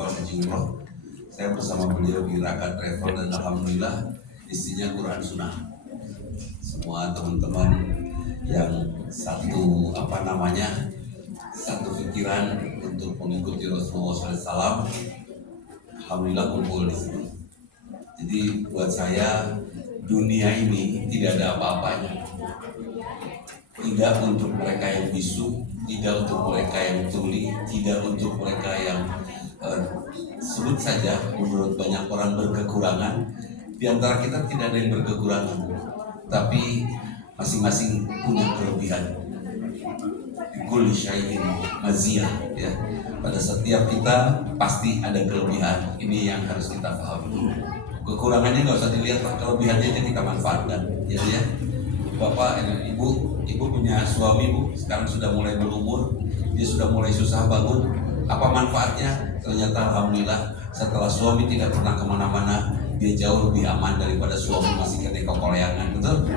Travel Haji Umroh. Saya bersama beliau di Raka Travel dan alhamdulillah isinya Quran Sunnah. Semua teman-teman yang satu pikiran untuk mengikuti Rasulullah SAW, alhamdulillah kumpul di sini. Jadi buat saya dunia ini tidak ada apa-apanya. Tidak untuk mereka yang bisu, tidak untuk mereka yang tuli, tidak untuk mereka yang sebut saja menurut banyak orang berkekurangan. Di antara kita tidak ada yang berkekurangan, tapi masing-masing punya kelebihan. Kulli syai'in maziyah, ya. Pada setiap kita pasti ada kelebihan. Ini yang harus kita pahami. Kekurangannya nggak usah dilihat, kelebihannya aja kita manfaatkan, ya. Bapak, ibu punya suami, bu, sekarang sudah mulai berumur, dia sudah mulai susah bangun. Apa manfaatnya? Ternyata alhamdulillah setelah suami tidak pernah kemana-mana, dia jauh lebih aman daripada suami masih ketika koleangan, betul?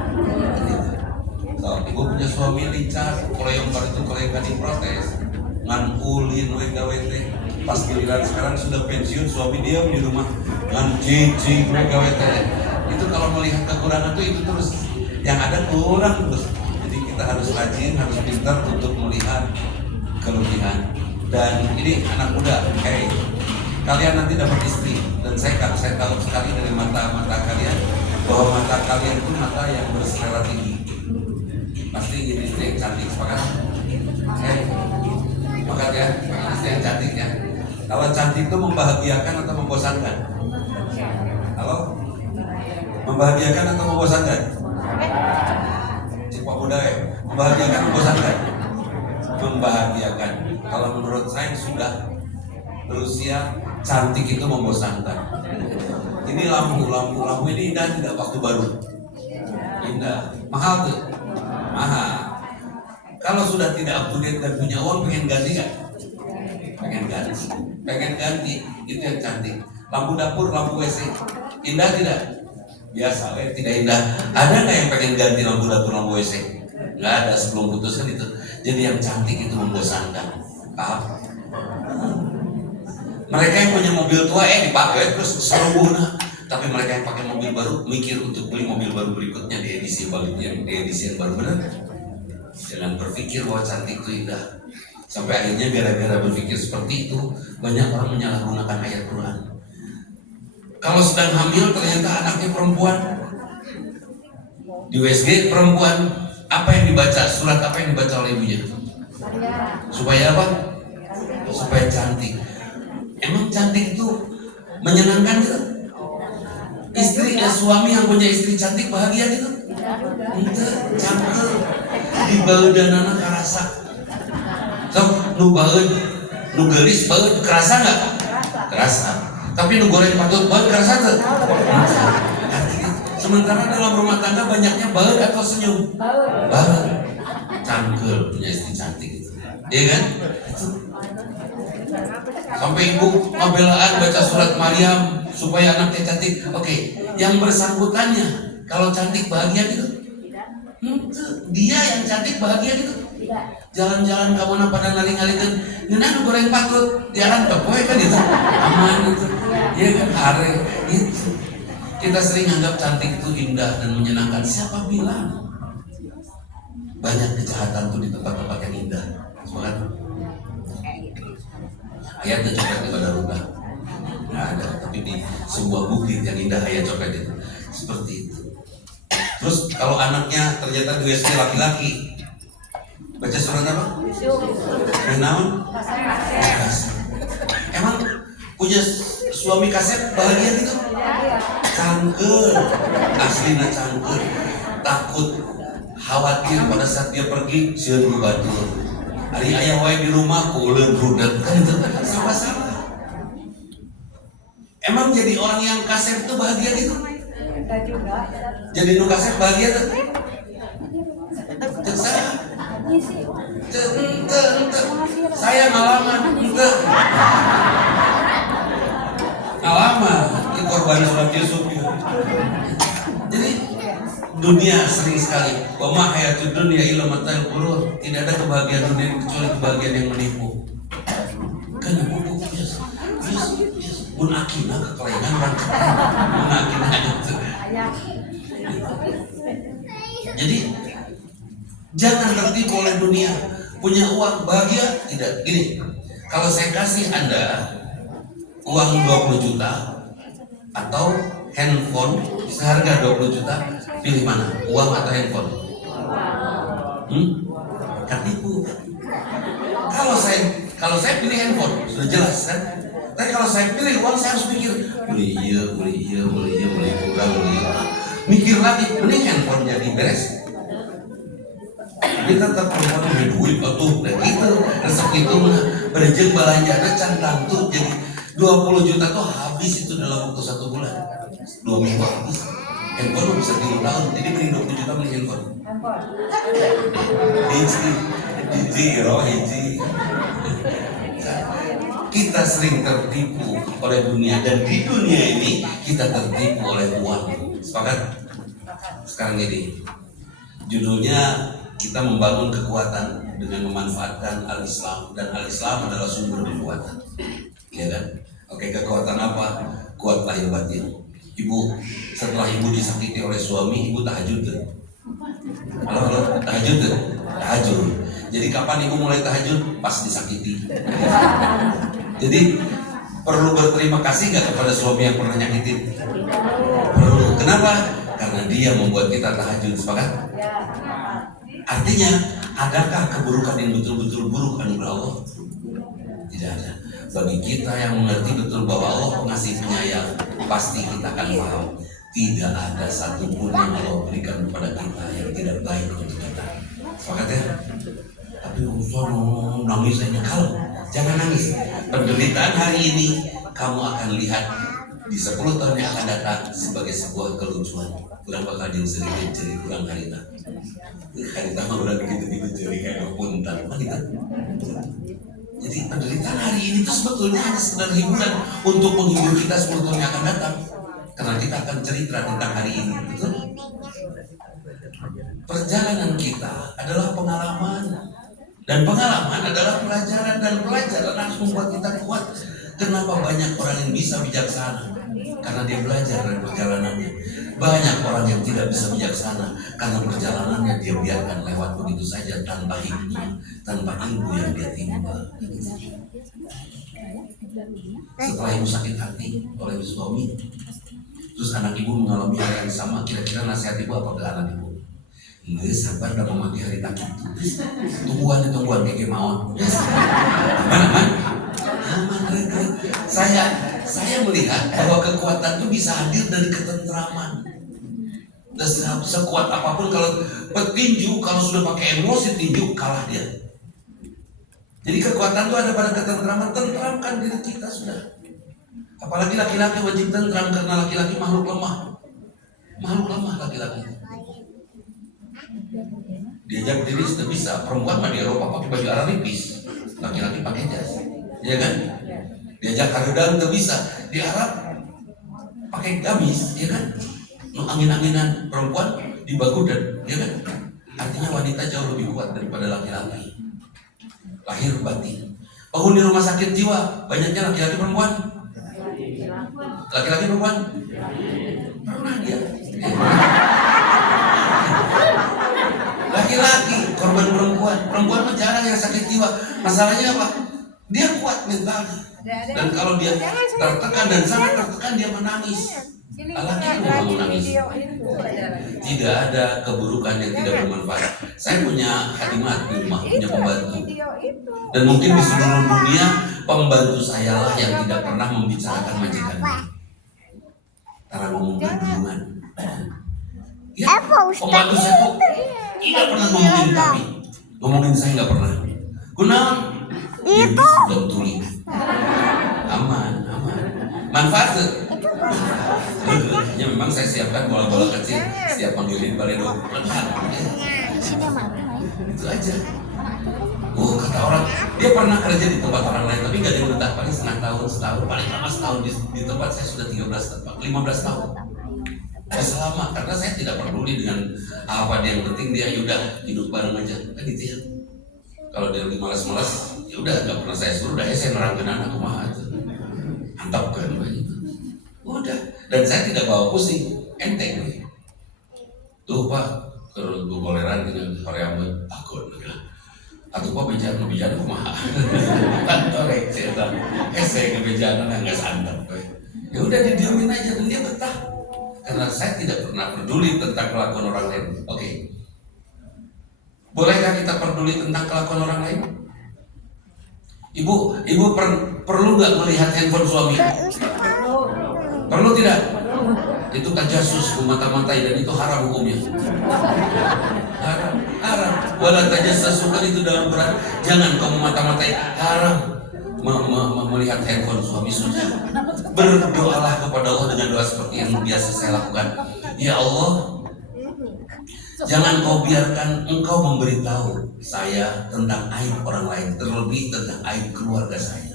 So, ibu punya suami lincah, koleang itu koleang diprotes, ngan ulin wegawete. Pas giliran sekarang sudah pensiun, suami diam di rumah, ngan cici wegawete. Itu kalau melihat kekurangan itu terus. Yang ada kurang terus. Jadi kita harus rajin, harus pintar untuk melihat kelebihan. Dan ini anak muda, kalian nanti dapat istri. Dan saya tahu sekali dari mata kalian bahwa mata kalian itu mata yang berselera tinggi. Pasti ingin istri yang cantik, sepakat? Sepakat ya, istri yang cantik ya. Kalau cantik itu membahagiakan atau membosankan? Halo? Membahagiakan atau membosankan? Pak muda ya, membahagiakan, membosankan? Membahagiakan. Kalau menurut saya sudah berusia cantik itu membosankan. Ini lampu ini indah tidak waktu baru? Indah. Mahal tuh? Mahal. Kalau sudah tidak up to date dan punya uang, pengen ganti nggak? Pengen ganti. Itu yang cantik. Lampu dapur, lampu WC, indah tidak? Biasa, tidak indah. Ada nggak yang pengen ganti lampu dapur, lampu WC? Nggak ada, sebelum putuskan itu. Jadi yang cantik itu membosankan. Paham? Mereka yang punya mobil tua dipakai terus seluruhnya. Tapi mereka yang pakai mobil baru mikir untuk beli mobil baru berikutnya di edisi yang baru, benar? Jangan berpikir bahwa cantik itu indah. Sampai akhirnya gara-gara berpikir seperti itu, banyak orang menyalahgunakan ayat Quran. Kalau sedang hamil ternyata anaknya perempuan, di USG perempuan, apa yang dibaca, surat apa yang dibaca oleh ibunya? Supaya apa? Supaya cantik. Emang cantik itu menyenangkan gitu? Istri dan suami yang punya istri cantik bahagia gitu? Enggak, cangkel. Di baeudanana karasa. So, nu baeud, nu geulis baeud kerasa nggak? Kerasa. Tapi nu goreng patut baeud kerasa tuh? Sementara dalam rumah tangga banyaknya baeud atau senyum? Baeud. Cangkel punya istri cantik gitu. Iya kan? Sampai ibu pembelaan baca surat Maryam supaya anaknya cantik. Oke, yang bersangkutannya kalau cantik bahagia gitu? Dia yang cantik bahagia gitu? Jalan-jalan kamu pada ngaling-ngalingkan, ngeunah goreng patut, jalan ke poe kan itu aman gitu. Iya kan, hari itu. Kita sering anggap cantik itu indah dan menyenangkan. Siapa bilang? Banyak kejahatan tuh di tempat-tempat yang indah. Semangat. Ayatnya copet di pada rumah nggak ada, tapi di sebuah bukit yang indah ayat copet itu seperti itu. Terus kalau anaknya ternyata USG laki-laki, baca surat apa? Naon? Emang punya suami kaset bahagia gitu? Cangkel, aslinya cangkel. Takut, khawatir pada saat dia pergi, sieun batur. Hari ayah wae di rumah kuleun rudet kan itu sama-sama. Emang jadi orang yang kasep itu bahagia gitu? Enggak juga. Jadi nu kasep bahagia tuh? Saya ngalaman enggak. Ngalaman ini korban surat Yusuf ya. Jadi dunia sering sekali wa ma hayatud dunya illa mata'ul ghurur. Tidak ada kebahagiaan dunia kecuali kebahagiaan yang menipu. Kan buku pun akina kekelengan kan pun akina itu. Jadi jangan tertipu oleh dunia. Punya uang bahagia tidak? Gini, kalau saya kasih Anda uang 20 juta atau handphone seharga 20 juta, pilih mana? Uang atau handphone? Tertipu. Kalau saya pilih handphone, sudah jelas kan? Tapi kalau saya pilih uang, saya harus mikir beli kurang, mikir lagi, mending handphone jadi beres. Kita tetap punya duit tuh, dan itu resep itu berjeng belanjanya cantang tuh jadi 20 juta tuh habis itu dalam waktu 1 bulan, 2 minggu habis. Handphone bisa 3 tahun, jadi beli 20 juta beli handphone. Hiji. Kita sering tertipu oleh dunia, dan di dunia ini kita tertipu oleh uang. Sepakat? Sekarang ini judulnya kita membangun kekuatan dengan memanfaatkan al-Islam, dan al-Islam adalah sumber kekuatan, ya kan? Oke, kekuatan apa? Kuat lahir batin. Ibu, setelah ibu disakiti oleh suami, ibu tahajud tuh. Halo, tahajud tuh? Tahajud. Jadi kapan ibu mulai tahajud? Pas disakiti. Jadi perlu berterima kasih nggak kepada suami yang pernah nyakitin? Perlu. Kenapa? Karena dia membuat kita tahajud. Sepakat? Artinya, adakah keburukan yang betul-betul buruk anugerah Allah? Tidak ada. Bagi kita yang mengerti betul bahwa Allah pengasih penyayang, pasti kita akan paham. Tidak ada satupun yang Allah berikan kepada kita yang tidak baik untuk kita. Sepakat ya? Tapi urusan nangis aja. Kalau jangan nangis. Penderitaan hari ini kamu akan lihat di 10 tahun yang akan datang sebagai sebuah kelucuan. Kurang bakal sering jadi kurang harita. Harita mah udah begitu jadi kayak puntan. Jadi penderitaan hari ini itu sebetulnya hanya sekedar hiburan untuk menghibur kita 10 tahun yang akan datang. Karena kita akan cerita tentang hari ini, betul? Perjalanan kita adalah pengalaman, dan pengalaman adalah pelajaran, dan pelajaran harus membuat kita kuat. Kenapa banyak orang yang bisa bijaksana? Karena dia belajar dari perjalanannya. Banyak orang yang tidak bisa bijaksana karena perjalanannya dia biarkan lewat begitu saja tanpa hikmah, tanpa ilmu yang dia timba. Setelah ibu sakit hati oleh suami, terus anak ibu mengalami hal yang sama, kira-kira nasihat ibu apa ke anak ibu? Nggak sabar udah memaki hari takut. Tungguan kayak mau. Aman. Saya melihat bahwa kekuatan itu bisa hadir dari ketentraman. Dan sekuat apapun kalau petinju, kalau sudah pakai emosi tinju kalah dia. Jadi kekuatan itu ada pada ketentraman. Tentramkan diri kita sudah. Apalagi laki-laki wajib tentram karena laki-laki makhluk lemah. Makhluk lemah laki-laki. Diajak diri sudah bisa. Perempuan mah di Eropa pakai baju Arabis, laki-laki pakai jas, ya kan? Diajak harudan nggak bisa. Di Arab pakai gamis, ya kan? Angin-anginan perempuan di bagudan, ya kan? Artinya wanita jauh lebih kuat daripada laki-laki. Lahir batin. Penghuni rumah sakit jiwa banyaknya laki-laki perempuan. Laki-laki perempuan. Pernah dia. Laki-laki korban perempuan. Perempuan mah jarang yang sakit jiwa. Masalahnya apa? Dia kuat mentalnya. Dan kalau dia tertekan dan sangat tertekan, dia menangis. Laki itu mau menangis. Tidak ada keburukan yang tidak bermanfaat. Saya punya hadimat di rumah, punya pembantu. Dan mungkin di seluruh dunia pembantu saya lah yang tidak pernah membicarakan majikan. Karena ngomongin hubungan. Ya, pembantu saya kok tidak pernah ngomongin kami. Ngomongin saya nggak pernah. Gunawan dia sudah tuli. Aman. Manfaat. Ya memang saya siapkan bola-bola kecil setiap manggilin baledo. Itu aja. Kata orang, dia pernah kerja di tempat orang lain, tapi nggak ada yang betah, paling setahun, paling lama setahun di tempat saya sudah 15 tahun. Selama, karena saya tidak peduli dengan apa dia, yang penting dia udah hidup bareng aja, kan gitu ya. Kalau dia lagi malas-malas, ya udah nggak pernah saya suruh, saya nerangkan anak rumah aja, antap kan. Dan saya tidak bawa pusing, enteng nih. Tuh Pak, kalau gue boleran dengan Korea takut lah. Atau Pak bicara kumaha. Kantor saya tahu. Saya kebijakan nggak santap. Ya udah didiemin aja dan dia betah. Karena saya tidak pernah peduli tentang kelakuan orang lain. Oke. Bolehkah kita peduli tentang kelakuan orang lain? Ibu perlu nggak melihat handphone suami? Perlu tidak? Itu tajasus, memata-matai, dan itu haram hukumnya. Haram. Wala tajassus kan itu dalam Quran. Jangan kamu mata-matai. Haram melihat handphone suami. Sudah. Berdoalah kepada Allah dengan doa seperti yang biasa saya lakukan. Ya Allah, jangan kau biarkan engkau memberitahu saya tentang aib orang lain, terlebih tentang aib keluarga saya.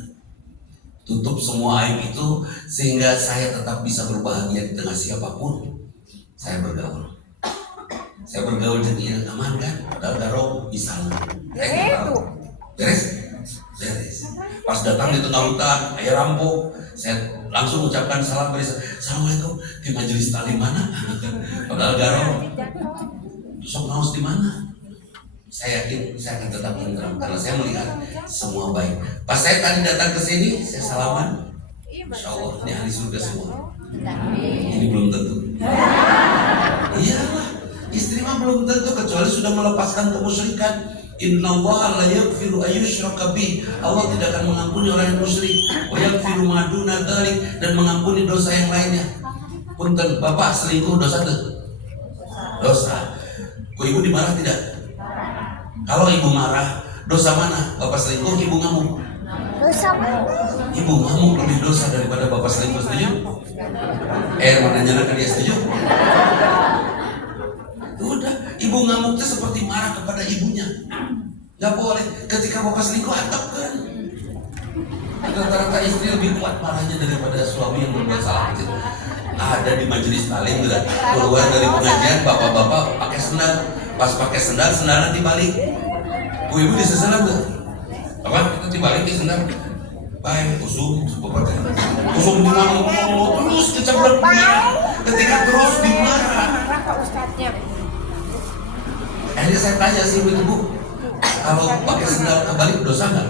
Tutup semua aib itu sehingga saya tetap bisa berbahagia di tengah siapapun saya bergaul. Saya bergaul jadi aman kan? Daro misalnya. Beres. Pas datang di tengah hutan, ayah rampok, saya langsung ucapkan salam beres. Assalamualaikum, di majelis taklim mana? Padahal garo. Sok naus di mana? Saya yakin saya akan tetap tenteram karena saya melihat semua baik. Pas saya tadi datang ke sini, saya salaman. Insya Allah ini ahli surga semua. Ini belum tentu. Iyalah, istri mah belum tentu kecuali sudah melepaskan kemusyrikan. Innallaha la yaghfiru ayyushraka bih. Allah tidak akan mengampuni orang yang musyrik. Wa yaghfiru ma duna dzalik, dan mengampuni dosa yang lainnya. Punten, Bapak selingkuh dosa tuh? Dosa. Kok ibu dimarah tidak? Kalau ibu marah, dosa mana? Bapak selingkuh, ibu ngamuk? Dosa mana? Ibu ngamuk lebih dosa daripada bapak selingkuh, setuju? Mana nyalakan dia setuju? Udah, ibu ngamuknya seperti marah kepada ibunya. Gak boleh. Ketika bapak selingkuh, atapkan. Rata-rata istri lebih kuat marahnya daripada suami yang berbuat salah kecil. Ada di majelis taklim keluar dari pengajian, bapak-bapak pakai sendal. Pas pakai sendal, sendalnya dibalik. Ibu disesalan tuh. Apa? Itu dibalik ke sendal. Baik, usum, usum terus kecemplung marah. Ketika terus dimarah. Akhirnya saya tanya sih ibu, kalau pakai sendal kebalik dosa nggak?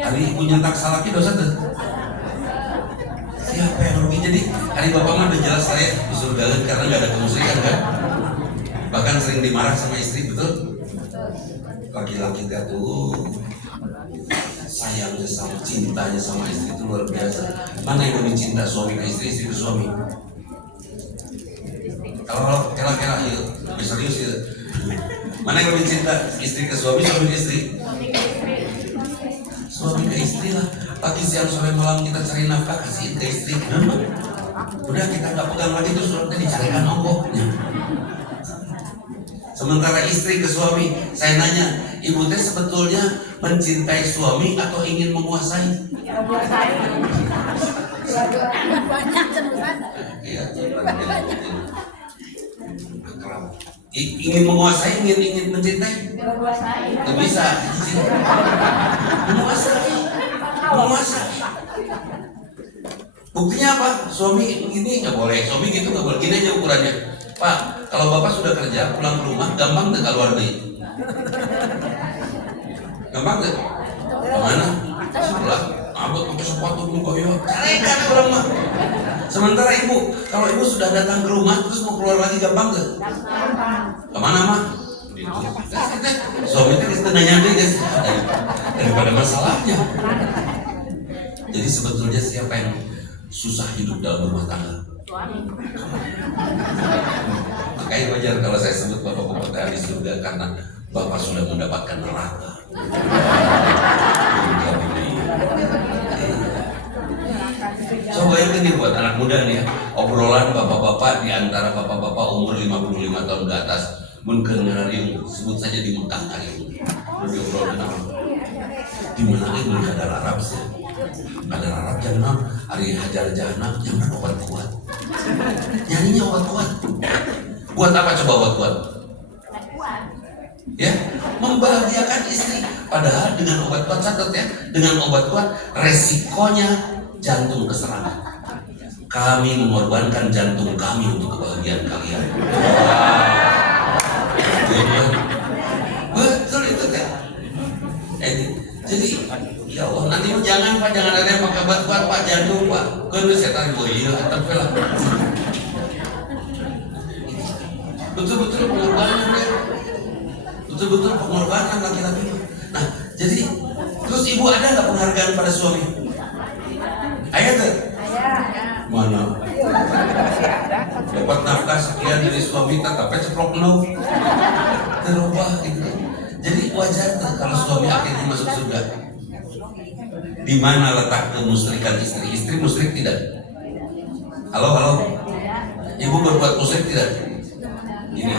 Hari ibu nyentak salaki dosa tuh. Siapa yang rugi? Jadi hari bapak mah udah jelas saya di surga karena nggak ada kemusyrikan kan? Bahkan sering dimarah sama istri, betul? Laki-laki tuh sayangnya sama cintanya sama istri itu luar biasa. Mana yang lebih cinta, suami ke istri, istri ke suami? Kalau kela-kela ya lebih serius ya. Mana yang lebih cinta, istri ke suami, suami ke istri? Suami ke istri lah. Pagi siang sore malam kita cari nafkah, kasihin ke istri. Udah kita nggak pegang lagi tuh suratnya, dicarikan ongkoknya. Sementara istri ke suami, saya nanya, ibu teh sebetulnya mencintai suami atau ingin menguasai? Menguasai. Iya, ingin menguasai, ingin mencintai? Tidak bisa. Menguasai. Buktinya apa? Suami ini nggak boleh, suami gitu nggak boleh. Gini aja ukurannya. Pak, kalau bapak sudah kerja pulang ke rumah, gampang nggak keluar duit? Gampang nggak? Kemana? Sekolah. Abot pakai sepatu dulu ya. Carikan orang mah. Sementara ibu, kalau ibu sudah datang ke rumah terus mau keluar lagi gampang nggak? Kemana mah? Suami itu nanya deh guys, daripada masalahnya. Jadi sebetulnya siapa yang susah hidup dalam rumah tangga? Makanya wajar kalau saya sebut bapak-bapak ahli surga karena bapak sudah mendapatkan neraka. Coba ini buat anak muda nih ya, obrolan bapak-bapak di antara bapak-bapak umur 55 tahun ke atas. Mungkin hari sebut saja di Mekah hari ini. Lebih obrolan apa? Di mana ini kadar Arab sih? Kadar Arab jangan hari hajar jahanam jangan obat kuat. Nyarinya obat kuat. Buat apa coba obat kuat? Ya, membahagiakan istri. Padahal dengan obat kuat, catat ya, dengan obat kuat resikonya jantung keserangan. kami mengorbankan jantung kami untuk kebahagiaan kalian. Betul itu kan. Jadi ya Allah, nanti jangan Pak, jangan ada yang pakai buat Pak, jantung Pak. Kan setan gue iya, tapi lah. Betul-betul pengorbanan ya. Betul-betul pengorbanan laki-laki. Nah, jadi terus ibu ada nggak penghargaan pada suami? Ayah tuh? Mana? Dapat nafkah sekian dari suami, tapi ceplok no. Terubah gitu. Jadi wajar tuh kalau suami akhirnya masuk surga. Di mana letak kemusyrikan istri? Istri musyrik tidak? Halo. Ibu berbuat musyrik tidak? Ini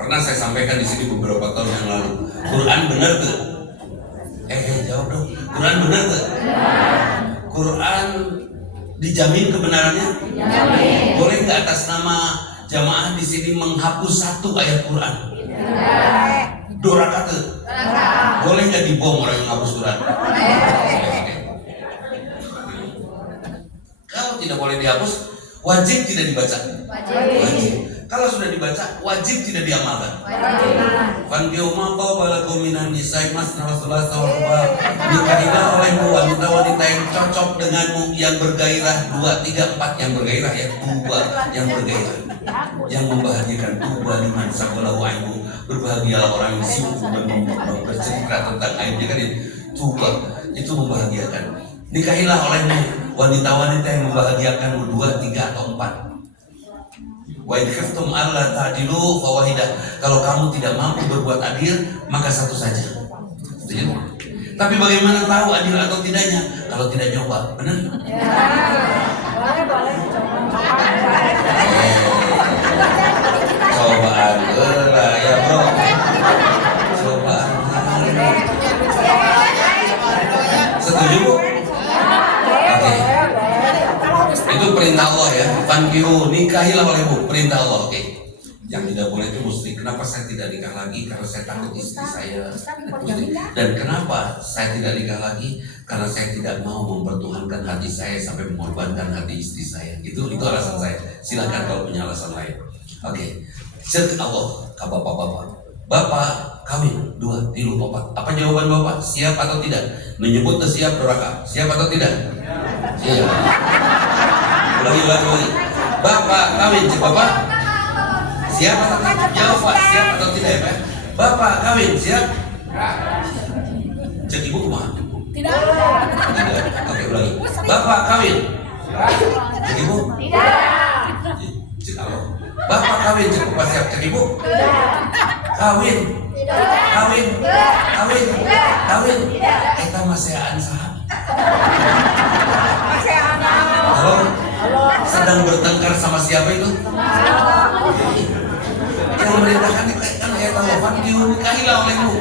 pernah saya sampaikan di sini beberapa tahun yang lalu. Quran benar tuh? Jawab dong. Quran benar tuh? Quran dijamin kebenarannya? Dijamin. Boleh nggak atas nama jamaah di sini menghapus satu ayat Quran? Doraka tuh? Boleh nggak dibom orang yang hapus Quran? Kalau tidak boleh dihapus, wajib tidak dibaca. Wajib. Kalau sudah dibaca, wajib tidak diamalkan. Fankihu ma qabalakum minan nisa'i masna wa thulatha wa ruba'. Nikahilah olehmu wanita-wanita yang cocok denganmu, yang bergairah 2, 3, 4, yang bergairah ya 2, yang bergairah, yang membahagiakan 2, 5, sabalahu aibu. Berbahagialah orang yang sibuk bercerita tentang aibnya kan itu membahagiakan. Nikahilah olehmu wanita-wanita yang membahagiakanmu 2, 3, atau 4. Wa in khiftum alla ta'dilu fawahidah. Kalau kamu tidak mampu berbuat adil, maka satu saja. Tapi bagaimana tahu adil atau tidaknya? Kalau tidak nyoba, benar? Boleh cobaan lah ya bro. Cobaan. Setuju bu? Oke. Itu perintah Allah ya. Fankihu, nikahilah olehmu, perintah Allah. Oke. Yang tidak boleh itu musyrik. Kenapa saya tidak nikah lagi? Karena saya takut istri saya. Dan kenapa saya tidak nikah lagi? Karena saya tidak mau mempertuhankan hati saya sampai mengorbankan hati istri saya. Itu alasan saya. Silakan kalau punya alasan lain. Oke. Syirik Allah, kata bapak-bapak. Bapak kawin 2, 3, 4. Apa jawaban bapak? Siap atau tidak? Menyebut siap doraka. Siap atau tidak? Siap. Ulangi. Bapak kawin, cek bapak. Siap atau tidak? Jawab pak, siap atau tidak ya pak? Bapak kawin, siap? Cek ibu kemana? Tidak. Oke, ulangi. Bapak kawin. Cek ibu? Tidak. Cek Allah. Bapak kawin, cek bapak siap? Cek ibu? Tidak. Kawin. Kawin. Eta maseaan saham. Halo. Sedang bertengkar sama siapa itu? Yang memerintahkan dikaitkan ayat Allah. Fankihu, nikahilah olehmu.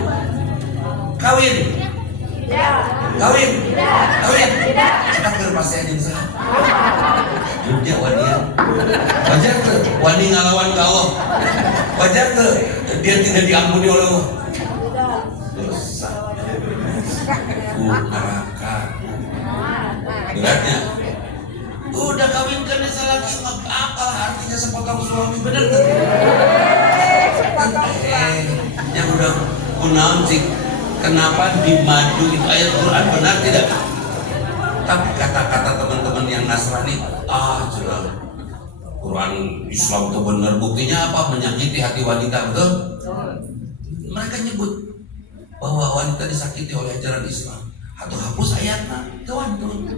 Kawin. Kita berpasean yang saham. Dia wadian. Wajar tuh wani ngalawan ke Allah. Wajar tuh dia tidak diampuni oleh Allah. Dosa. Neraka. Beratnya. Udah kawinkan desa lagi sama apalah artinya sepotong suami, bener tuh. Yang udah kunaon sih. Kenapa di madu itu ayat Quran benar tidak? Tapi kata-kata teman-teman yang Nasrani, jelas Quran Islam itu benar, buktinya apa? Menyakiti hati wanita, betul? Mereka nyebut bahwa wanita disakiti oleh ajaran Islam. Atau hapus ayatnya, kawan turun.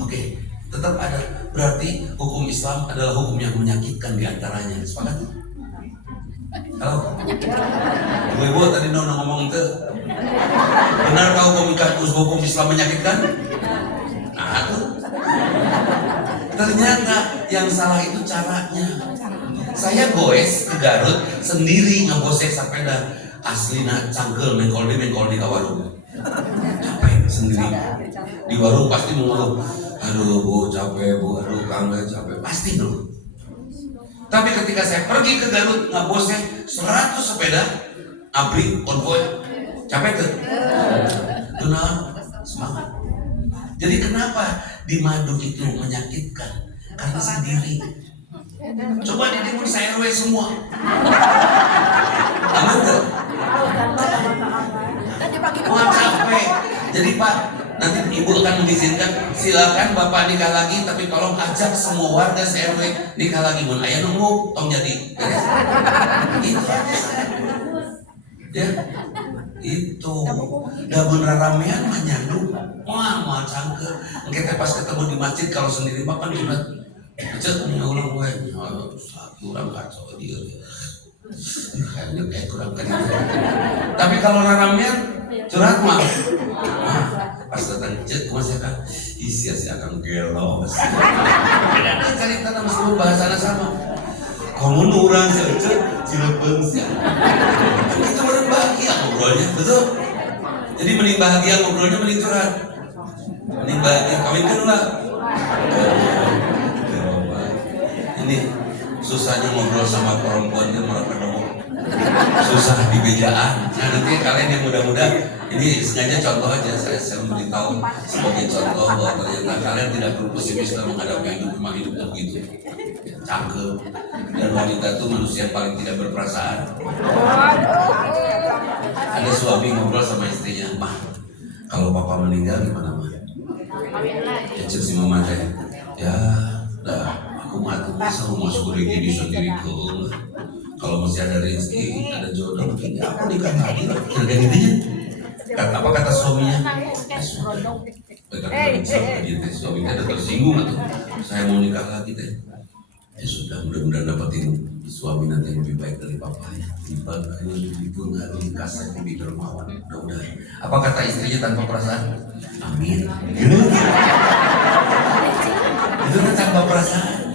Oke, tetap ada. Berarti hukum Islam adalah hukum yang menyakitkan diantaranya. Sepakat? Halo? Ibu tadi ngomong itu, benarkah hukum Islam menyakitkan? Nah tuh. Ternyata yang salah itu caranya. Saya goes ke Garut sendiri ngebosek sampai dah aslina cangkel mengkol di warung. Capek sendiri. Di warung pasti mengeluh, aduh bu capek bu, aduh kangen capek, pasti dulu. Tapi ketika saya pergi ke Garut ngebosek 100 sepeda, abri, konvoy, capek tuh. Kenal semangat. Jadi kenapa di madu itu menyakitkan? karena sendiri. Coba di timur saya RW semua. Aman tuh. Wah capek. Jadi Pak, nanti Ibu akan mengizinkan, silakan Bapak nikah lagi, tapi tolong ajak semua warga se-RW nikah lagi. Mun aya nunggu tong jadi. Itu ya. Itu da mun raramean mah nyandu. Wah, cangkeun. Engke pas ketemu di masjid kalau sendiri mah kan sunat. Cek ulang gue. Kurang kacau dia. Kayaknya kayak kurang keren. Tapi kalau raramean curhat mah. Pas datang cek masih kan isi akan gelos. Ada cerita nama semua bahasana sama. Kamu nurang cek Cilepeung sih. Kita orang bahagia ngobrolnya, betul. Jadi mending bahagia ngobrolnya mending curhat. Mending bahagia kawin dulu lah. Ini susahnya ngobrol sama perempuan itu malah ketemu. Susah di bejaan. Nah nanti kalian yang muda-muda, ini sengaja contoh aja, saya memberitahu sebagai contoh bahwa ternyata kalian tidak perlu pesimis dalam menghadapi hidup, memang hidupnya begitu. Cangkem. Dan wanita itu manusia yang paling tidak berperasaan. Ada suami ngobrol sama istrinya, "Mah, kalau papa meninggal gimana mah?" Ya cek si mama teh, "Ya, dah, aku mah tuh bisa masuk rezeki sendiri ke Allah. Kalau masih ada rezeki, ada jodoh, ya aku nikah lagi lah." Kira-kira gitunya. Apa kata suaminya? Suaminya ada tersinggung atau saya mau nikah lagi teh. Ya sudah, mudah-mudahan dapatin suami nanti yang lebih baik dari papanya. Lebih bunga, lebih kasar, lebih dermawan. Mudah-mudahan. Apa kata istrinya tanpa perasaan? Amin. Itu kan tanpa perasaan.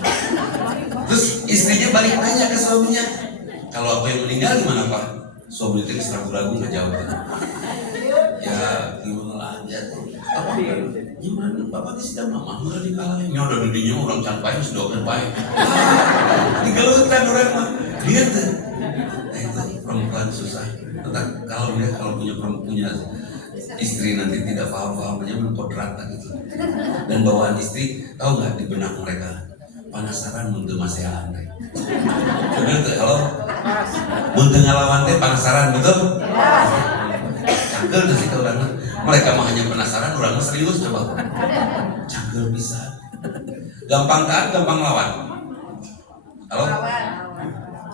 Terus istrinya balik nanya ke suaminya, "Kalau aku yang meninggal gimana Pak?" Suami itu ragu-ragu nggak jawab. Ya gimana aja tuh. Apa gimana Bapak tidak mama udah dikalahin. Ya udah didinya orang canpai sudah kan baik. Digelutan orang mah. Lihat tuh. Itu perempuan susah. Kalau punya istri nanti tidak paham aja mengkodrat gitu. Dan bawaan istri tahu nggak di benak mereka penasaran untuk masehan. Bener tuh kalau untuk ngelawan teh penasaran betul. Cangkel tuh sih orang. Mereka mah hanya penasaran, orang serius coba. Cangkel bisa. Gampang taat, gampang lawan. Halo?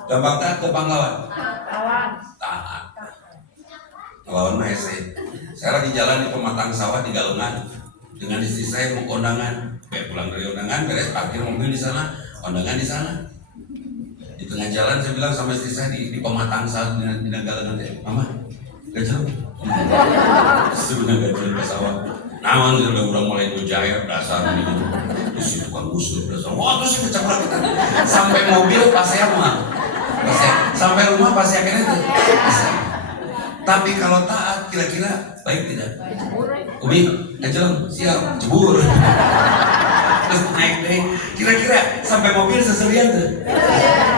Gampang taat, gampang lawan. Taat. Lawan mah hese. Saya lagi jalan di pematang sawah di Galungan dengan istri saya mau kondangan. Pulang dari undangan, beres parkir mobil di sana, kondangan di sana. Di tengah jalan saya bilang sama istri saya di pematang sawah di Galungan, "Mama, gak jauh." Sebenarnya gak jauh ke sawah. Namun sudah orang mulai ngejayat dasar ini. Di situ kan musuh dasar. Wah terus kecaprak kita. Sampai mobil pas saya mah. Sampai rumah pas saya kena tuh. Tapi kalau taat kira-kira baik tidak? Umi, Anjel, siap, jebur. Terus naik deh. Kira-kira sampai mobil seserian tuh.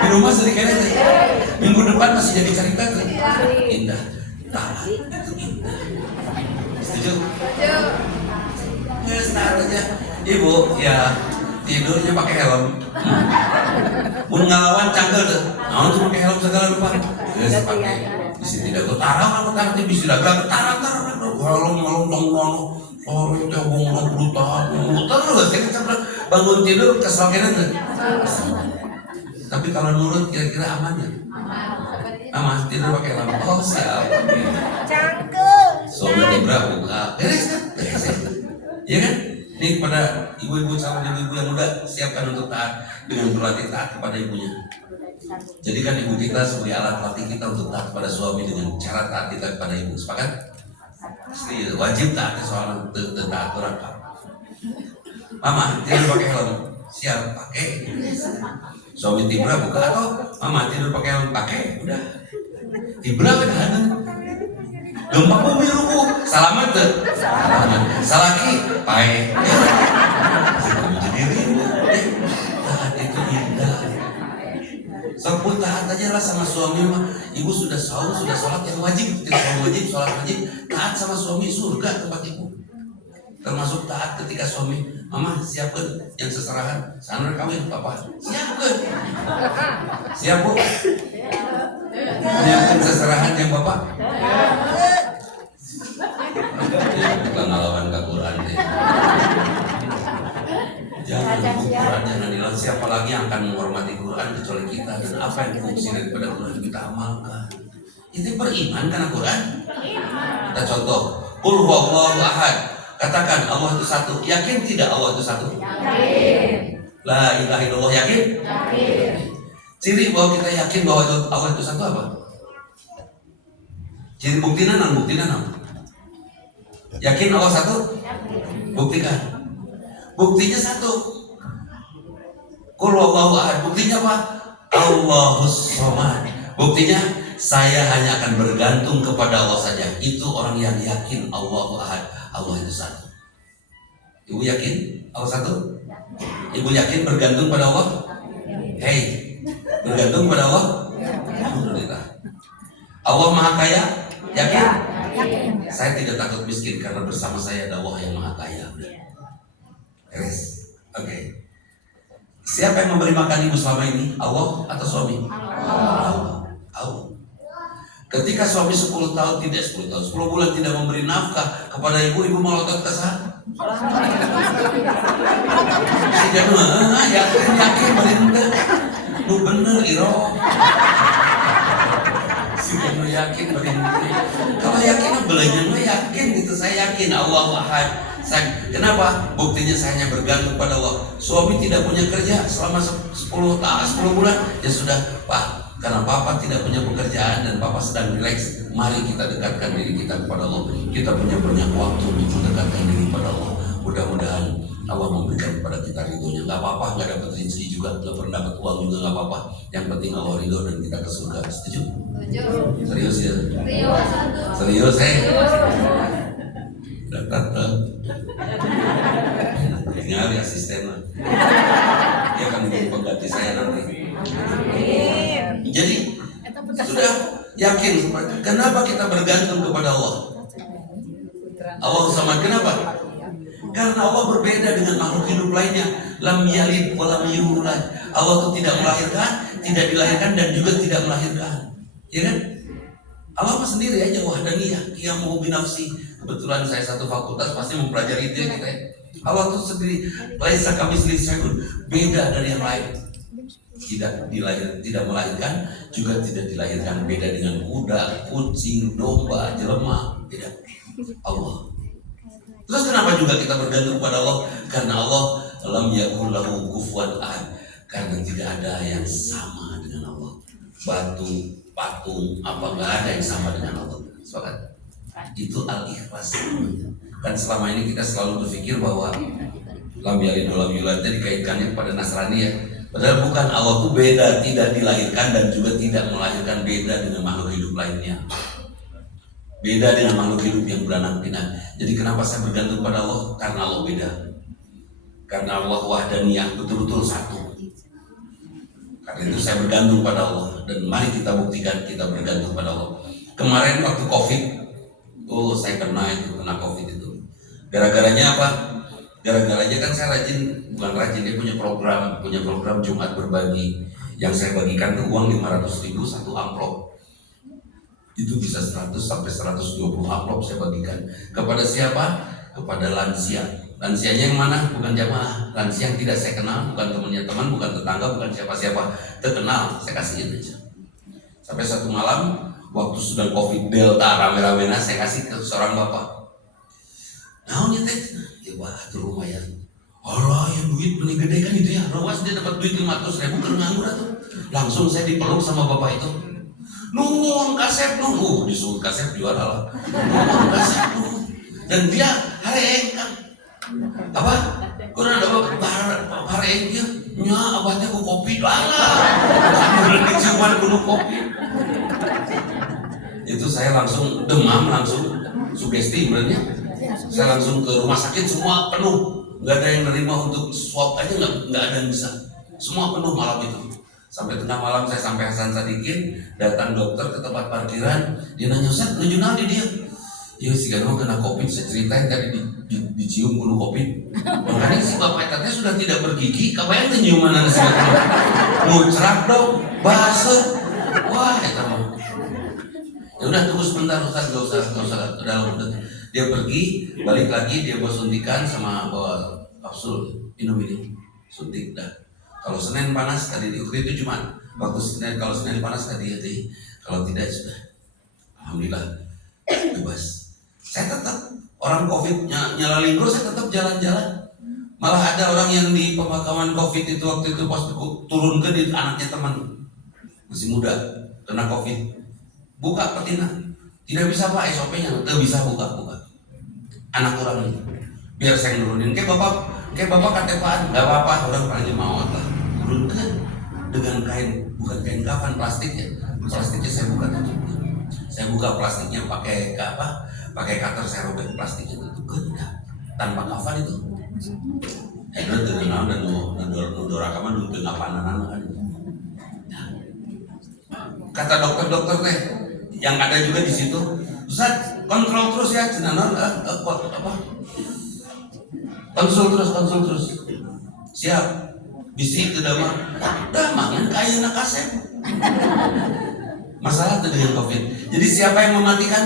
Di rumah sedikit aja. Minggu depan masih jadi cerita tuh. Indah. Taat itu indah. Setuju? Ya taat aja. Ibu, ya tidurnya pakai helm. Mun ngelawan cangkel tuh. Nah, tuh pakai helm segala lupa. Ya pakai. Bisa tidak ketarangan nanti bisa dagang tarang kalau ngomong oh itu ngomong brutal terus bangun tidur kesal kena tuh. Tapi kalau nurut kira-kira aman ya? Aman tidur pakai lampu. Oh siap. Cangkel. Suami berapa? Beres kan? Iya kan? Ini kepada ibu-ibu calon ibu-ibu yang muda siapkan untuk taat dengan berlatih taat kepada ibunya. Jadikan ibu kita sebagai alat latih kita untuk taat kepada suami dengan cara taat kita kepada ibu. Sepakat? Istri wajib taat soal taat orang. Mama tidur pakai helm, siap pakai. Suami Tibra buka atau mama tidur pakai helm pakai, udah. Tibra kan ada. Gampang mobil rubuh, salamat tuh. Salamat. Salaki, pakai. Taat itu indah. Sempur taat aja lah sama suami mah. Ibu sudah sahur, sudah sholat yang wajib, tidak wajib, sholat wajib. Taat sama suami surga tempat ibu. Termasuk taat ketika suami Mama siapkan yang seserahan, sana kawin papa siapkan. Siap bu? Siapkan seserahan yang bapak. Bukan ngelawan ke Quran deh. Jangan Quran, jangan nilai. Siapa lagi yang akan menghormati Quran kecuali kita? Dan apa yang fungsi daripada Quran kita amalkan? Itu beriman karena Quran. Kita contoh, Qul huwallahu ahad. Katakan Allah itu satu. Yakin tidak Allah itu satu? Yakin. La ilaha illallah, yakin? Yakin. Ciri bahwa kita yakin bahwa Allah itu satu apa? Ciri buktinya non, yakin Allah satu? Buktikan. Buktinya satu. Qul huwallahu ahad. Buktinya apa? Allahus samad. Buktinya saya hanya akan bergantung kepada Allah saja. Itu orang yang yakin Allahu ahad. Allah itu satu. Ibu yakin Allah satu? Ibu yakin bergantung pada Allah? Hei, bergantung pada Allah? Alhamdulillah. Allah maha kaya? Yakin? Saya tidak takut miskin karena bersama saya ada Allah yang maha kaya. Yes. Oke. Siapa yang memberi makan ibu selama ini? Allah atau suami? Allah. Ketika suami 10 tahun, tidak 10 tahun, 10 bulan tidak memberi nafkah kepada ibu melotot ke sana. Yakin merintah. Lu bener iro. Si bener yakin merintah. Kalau yakin belanya lu yakin gitu. Saya yakin Allah ahad. Kenapa? Buktinya saya hanya bergantung pada Allah. Suami tidak punya kerja selama 10 bulan. Ya sudah, Pak. Karena papa tidak punya pekerjaan dan papa sedang relax, mari kita dekatkan diri kita kepada Allah. Kita punya banyak waktu untuk mendekatkan diri kepada Allah. Mudah-mudahan Allah memberikan kepada kita ridhonya. Gak apa-apa, gak dapat rezeki juga, gak pernah dapat uang juga gak apa-apa. Yang penting Allah ridho dan kita ke surga. Setuju? Serius ya? Serius Datang. Nyari asisten lah. Dia akan menjadi pengganti saya nanti. Jadi sudah yakin. Kenapa kita bergantung kepada Allah? Allah sama. Kenapa? Karena Allah berbeda dengan makhluk hidup lainnya. Lam yalid wa lam yulad. Allah itu tidak melahirkan, tidak dilahirkan dan juga tidak melahirkan. Ya kan? Allah sendiri aja wahdaniyah, qiyamuhu binafsi. Kebetulan saya satu fakultas pasti mempelajari itu ya kita. Allah itu sendiri laisa kamitslihi syai'un, beda dari yang lain. Tidak melahirkan, juga tidak dilahirkan. Beda dengan kuda, kucing, domba, jelema, tidak. Allah. Terus kenapa juga kita bergantung pada Allah? Karena Allah lam yakul lahu kufuwan ahad. Karena tidak ada yang sama dengan Allah. Batu, patung, apa nggak ada yang sama dengan Allah. Sepakat? Itu al-ikhlas. Kan selama ini kita selalu berpikir bahwa lam yalid wa lam yulad dikaitkannya kepada Nasrani ya. Padahal bukan. Allah itu beda, tidak dilahirkan dan juga tidak melahirkan. Beda dengan makhluk hidup lainnya. Beda dengan makhluk hidup yang beranak pinak. Jadi kenapa saya bergantung pada Allah? Karena Allah beda. Karena Allah wahdaniyah, betul-betul satu. Karena itu saya bergantung pada Allah. Dan mari kita buktikan kita bergantung pada Allah. Kemarin waktu COVID, saya kena COVID itu. Gara-garanya apa? Gara-garanya kan saya bukan rajin, dia punya program Jumat berbagi. Yang saya bagikan tuh uang 500.000 satu amplop. Itu bisa 100 sampai 120 amplop saya bagikan. Kepada siapa? Kepada lansia. Lansianya yang mana? Bukan jamaah. Lansia yang tidak saya kenal, bukan temannya teman, bukan tetangga, bukan siapa-siapa. Terkenal, saya kasihin aja. Sampai satu malam, waktu sudah COVID Delta rame-rame, saya kasih ke seorang bapak. Nah, ya wah, itu lumayan. Allah, ya duit paling gede kan itu ya. Rawas dia dapat duit 500.000 kan nganggur tuh. Langsung saya dipeluk sama bapak itu. Nuhun kasep nuhun, disuruh kasep juara lah. Nuhun kasep nuhun. Dan dia hari engkang. Apa? Kurang ada hari engkang. Nya abahnya ku kopi lah. Sambil diciuman kuno kopi. Itu saya langsung demam, langsung sugesti sebenarnya. Saya langsung ke rumah sakit, semua penuh. Nggak ada yang nerima untuk swab aja, nggak ada yang bisa. Semua penuh malam itu. Sampai tengah malam saya sampai Hasan Sadikin, datang dokter ke tempat parkiran. Dia nanya, Ustaz, nuju naon di dia? Iya sih kan kena COVID, saya ceritain tadi dicium bulu COVID. Makanya si bapak tadi sudah tidak bergigi, kapan yang nyiuman anak saya muncrat dong, bahasa. Wah, itu mah. Ya udah tunggu sebentar Ustaz, gak usah ke dalam. Dia pergi, balik lagi dia bawa suntikan sama bawa kapsul minum ini, suntik dah. Kalau Senin panas tadi itu cuma waktu Senin, kalau Senin panas tadi hati, kalau tidak sudah. Alhamdulillah bebas. Saya tetap orang COVID nyala linggo, saya tetap jalan-jalan. Malah ada orang yang di pemakaman COVID itu waktu itu pas turun ke di anaknya teman masih muda kena COVID, buka petina, tidak bisa Pak SOP-nya, tidak bisa buka anak orang ini. Biar saya nurunin, kayak bapak KTP-an, nggak apa-apa, orang paling maut lah, turunkan dengan kain, bukan kain kafan, plastiknya saya buka tutupnya. Saya buka plastiknya pakai pakai cutter, saya robek plastiknya itu kena tanpa kafan itu. Itu dengan dan rakaman untuk ngapanan kan. Kata dokter teh yang ada juga di situ, Ustaz kontrol terus ya, konsul terus. Siap. Bisik ke damang kan kayak nak kasep. Masalah itu dengan COVID. Jadi siapa yang mematikan?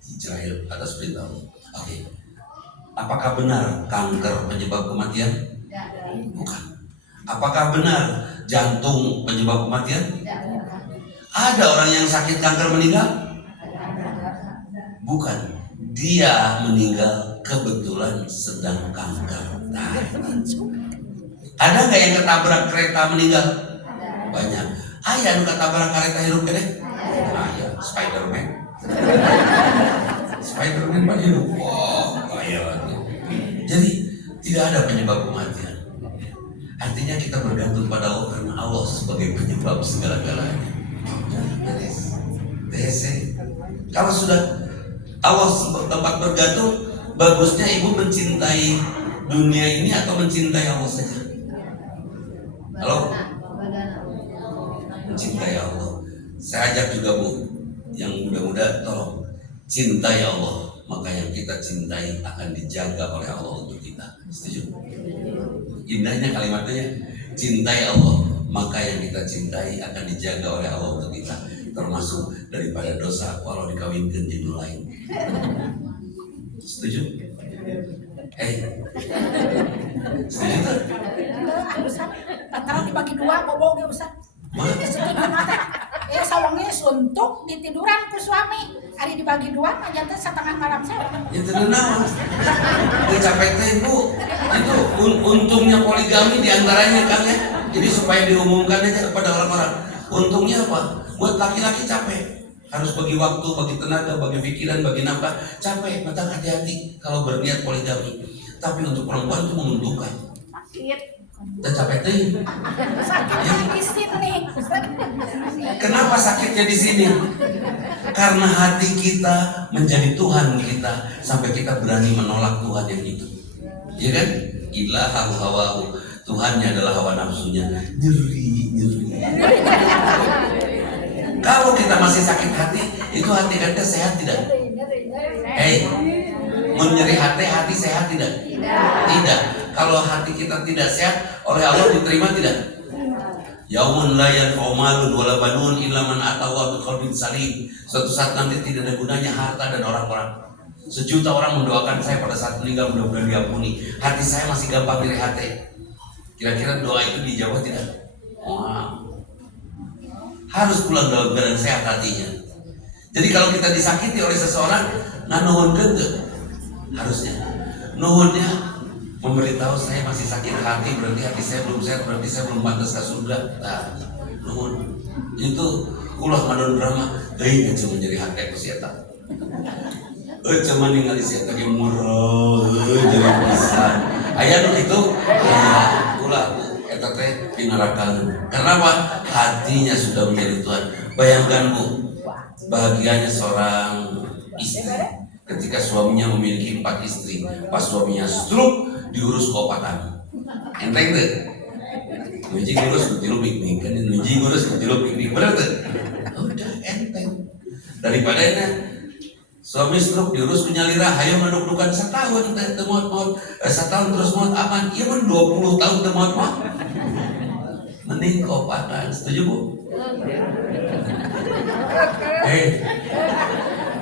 Israel atas perintah Allah. Oke. Apakah benar kanker penyebab kematian? Bukan. Apakah benar jantung penyebab kematian? Ada orang yang sakit kanker meninggal? Bukan. Dia meninggal kebetulan sedang kanker. Ada nggak yang ketabrak kereta meninggal? Banyak. Ayah nu ketabrak kereta hidup gede? Ayah, Spiderman pada hidup. Wow, ayah. Jadi tidak ada penyebab kematian. Artinya kita bergantung pada Allah karena Allah sebagai penyebab segala-galanya. Kalau sudah Allah tempat bergantung, bagusnya ibu mencintai dunia ini atau mencintai Allah saja? Halo? Mencintai Allah. Saya ajak juga Bu, yang muda-muda tolong cintai Allah, maka yang kita cintai akan dijaga oleh Allah untuk kita. Setuju? Indahnya kalimatnya, cintai Allah, maka yang kita cintai akan dijaga oleh Allah untuk kita, termasuk daripada dosa walau dikawinkan di lain. Setuju? Setuju tak? Antara dibagi dua, bobo dia Ustaz. Setuju mata. Sawangnya suntuk ditiduran ku suami. Hari dibagi dua, majatnya setengah malam saya. Itu kenapa? Dia capek teh Bu. Itu untungnya poligami diantaranya kan ya. Jadi supaya diumumkan aja kepada orang-orang. Untungnya apa? Buat laki-laki capek. Harus bagi waktu, bagi tenaga, bagi pikiran, bagi nafkah. Capek, maka hati-hati kalau berniat poligami. Tapi untuk perempuan itu menguntungkan. Sakit. Dan capek teh. Sakitnya di sini. Kenapa sakitnya di sini? Karena hati kita menjadi Tuhan kita sampai kita berani menolak Tuhan yang itu. Ya kan? Ilahahu hawahu. Tuhannya adalah hawa nafsunya. Nyeri. Kalau kita masih sakit hati, itu hati kita sehat tidak? Menyeri hati sehat tidak? Tidak. Kalau hati kita tidak sehat, oleh Allah diterima tidak? Yaumun la yanfa'u malun wala banun illa man atawa biqalbin salim. Suatu saat nanti tidak ada gunanya harta dan orang-orang. Sejuta orang mendoakan saya pada saat meninggal, mudah-mudahan diampuni. Hati saya masih gampang iri hati. Kira-kira doa itu dijawab tidak? Wow. Harus pulang dalam keadaan sehat hatinya. Jadi kalau kita disakiti oleh seseorang, nuhun gede. Harusnya nuhunnya memberitahu saya masih sakit hati, berarti hati saya belum sehat, berarti saya belum pantas ke surga. Nah, nuhun itu ulah ngadon drama, deui cuma jadi hati ku sia eta. Cuma ningali sia eta ge murah, jadi pisan. Aya nu itu ulah eta teh di neraka. Kenapa? Hatinya sudah menjadi Tuhan. Bayangkan Bu, bahagianya seorang istri ketika suaminya memiliki 4 istri. Pas suaminya stroke, diurus keopatan. Enteng tuh. Nuji ngurus kutilu piknik, kan nuji ngurus kutilu piknik, bener tuh. Udah enteng. Daripada Suami stroke diurus penyalira, hayo manduk-dukan setahun temot-mot, setahun terus mot aman. Iya pun 20 tahun temot-mot. Mending keobatan, setuju Bu?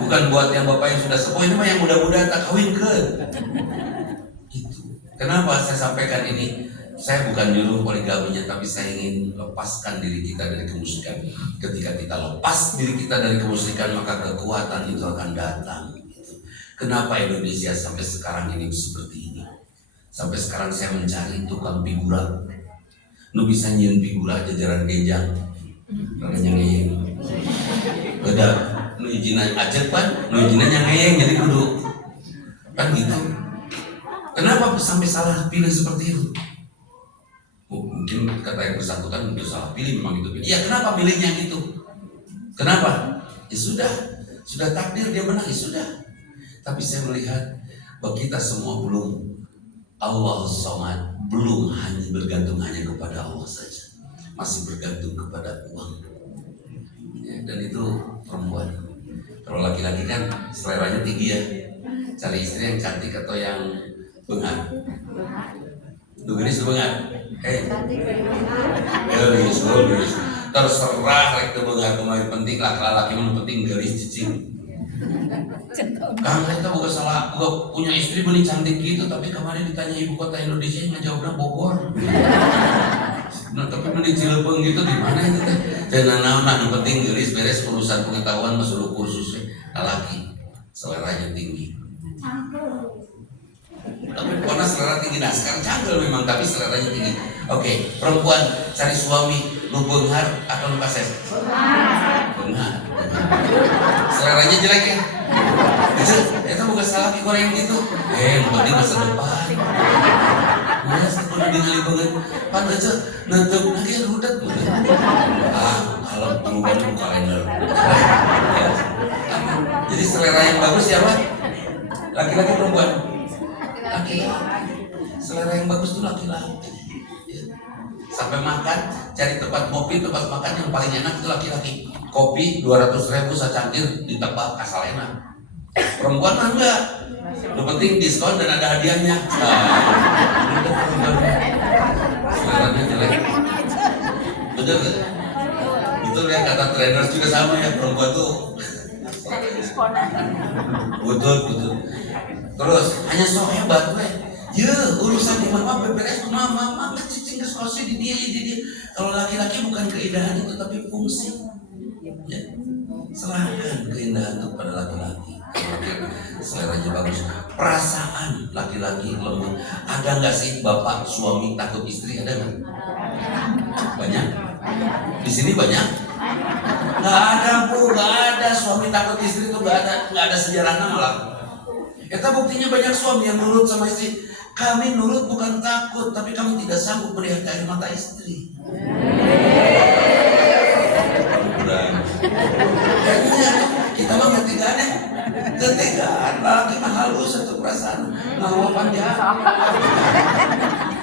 Bukan buat yang bapak yang sudah sepuh, ini mah yang muda-muda tak kawin ke. Itu. Kenapa saya sampaikan ini? Saya bukan nyuruh poligaminya, tapi saya ingin lepaskan diri kita dari kemusyrikan. Ketika kita lepas diri kita dari kemusyrikan, maka kekuatan itu akan datang. Kenapa Indonesia sampai sekarang ini seperti ini? Sampai sekarang saya mencari tukang figura. Nu bisa nyian figura jajaran genjang. Makanya ngeyeng. Beda, nu izinan ajak kan, nu izinan yang ngeyeng jadi kudu. Kan gitu. Kenapa sampai salah pilih seperti itu? Mungkin kata yang bersangkutan udah salah pilih memang itu. Iya, kenapa pilihnya gitu? Kenapa? Ya sudah takdir dia menang, ya sudah. Tapi saya melihat bahwa kita semua belum Allah Somad, belum hanya bergantung hanya kepada Allah saja, masih bergantung kepada uang. Ya, dan itu perempuan. Kalau laki-laki kan seleranya tinggi ya, cari istri yang cantik atau yang bengar. Gelis tuh bengar. Gelis. Terserah rek teu bengar kemarin penting laki-laki mah penting gelis cicing. Kang kita bukan salah, bukan punya istri beli cantik gitu, tapi kemarin ditanya ibu kota Indonesia yang jawabnya Bogor. Nah tapi mending Cilepeung gitu di mana itu teh? Jangan naon penting gelis beres urusan pengetahuan masuk kursus laki seleranya tinggi. Tapi karena selera tinggi, nah sekarang cangkel memang, tapi seleranya tinggi. Oke, perempuan cari suami lu benghar atau lu kasih? Benghar. Seleranya jelek ya? Itu bukan salah goreng gitu. Yang penting masa depan. Mas, udah dengali banget. Pan aja nantuk lagi rudet. Kalau perubahan itu kalender. Jadi selera yang bagus siapa? Laki-laki perempuan? Laki-laki. Selera yang bagus itu laki-laki. Sampai makan, cari tempat kopi, tempat makan yang paling enak itu laki-laki. Kopi 200.000 secangkir ditebak asal enak. Perempuan mah enggak. Yang penting diskon dan ada hadiahnya. Seleranya jelek. Betul gak? Betul ya, kata trainer juga sama ya, perempuan tuh betul. Terus hanya sok hebat weh. Ya urusan di mama beberes mama cicing ke sosi di dia. Kalau laki-laki bukan keindahan itu tapi fungsi. Ya. Serahkan keindahan itu pada laki-laki. Seleranya bagus. Perasaan laki-laki lembut. Ada nggak sih bapak suami takut istri, ada nggak? Banyak. Di sini banyak. Nggak ada Bu, nggak ada suami takut istri itu nggak ada sejarahnya malah. Kita buktinya banyak suami yang nurut sama istri. Kami nurut bukan takut, tapi kami tidak sanggup melihat air mata istri. Kayaknya kita mah ketigaan. Lagi mah halus satu perasaan. Ngawapan dia.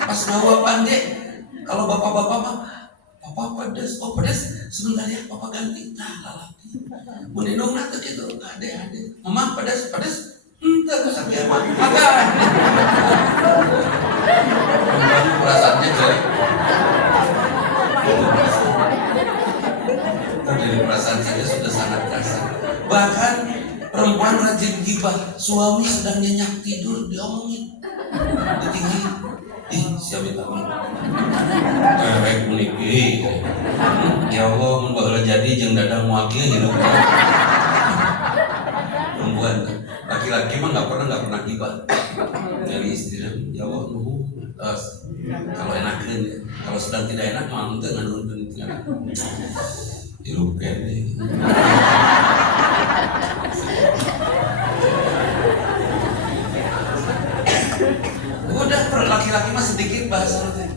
Pas ngawapan dia, kalau bapak-bapak mah, papa pedes, sebentar ya, papa ganti. Nah, lalaki. Menindung nanti gitu, ade. Mama pedes. Entah sakit makan. Perasaannya jelek. Dari perasaan saja sudah sangat kasar. Bahkan perempuan rajin gibah, suami sedang nyenyak tidur diomongin, ditinggalin. Siapa itu? Rek meniki. Ya Allah, mun baheula jadi jeung dadang wakil gitu. Perempuan, laki-laki mah nggak pernah gibah dari istri. Ya Allah, nuhun. Kalau enakeun, kalau sedang tidak enak mah teu nganuhun tinggal. Hirup kene. Udah, laki-laki mah sedikit bahasa nanti.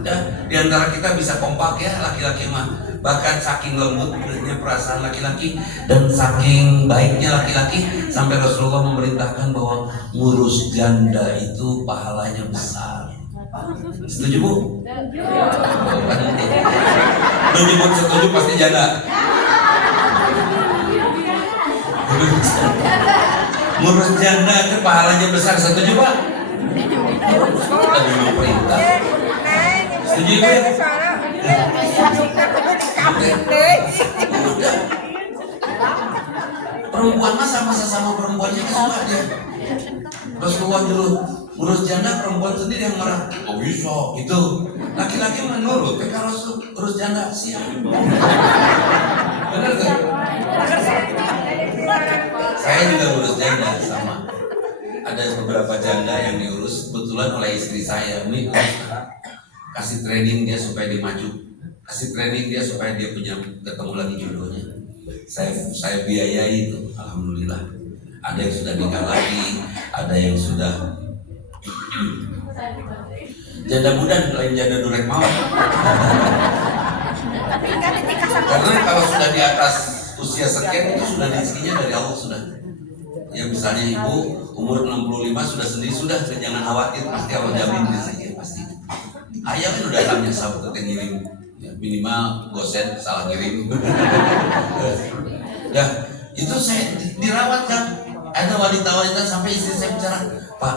Udah, diantara kita bisa kompak ya laki-laki mah. Bahkan saking lembutnya perasaan laki-laki dan saking baiknya laki-laki sampai Rasulullah memerintahkan bahwa ngurus janda itu pahalanya besar. Setuju Bu? Setuju. Setuju pasti janda. Ngurus janda itu pahalanya besar, setuju Pak? Tadi mau perintah. Setuju Ibu ya? Perempuan mah sama sesama perempuannya suka dia. Rasulullah nyuruh ngurus janda, perempuan sendiri yang marah. Oh bisa gitu. Laki-laki menurut, tapi kalau urus janda siap. Benar kan? Saya juga ngurus janda sama. Ada beberapa janda yang diurus kebetulan oleh istri saya. Ini kasih training dia supaya dia maju, kasih training dia supaya dia punya ketemu lagi jodohnya. Saya biayai itu, alhamdulillah. Ada yang sudah nikah lagi, ada yang sudah janda muda, lain janda durek mawar. Karena kalau sudah di atas usia sekian itu sudah rezekinya dari Allah sudah. Ya misalnya ibu umur 65 sudah sendiri sudah, jangan khawatir, pasti Allah jamin rezekinya pasti. Ayah kan udah namanya sahabat yang ngirim, ya, minimal gosen salah ngirim. Ya itu saya dirawat kan. Ada wanita-wanita sampai istri saya bicara, Pak,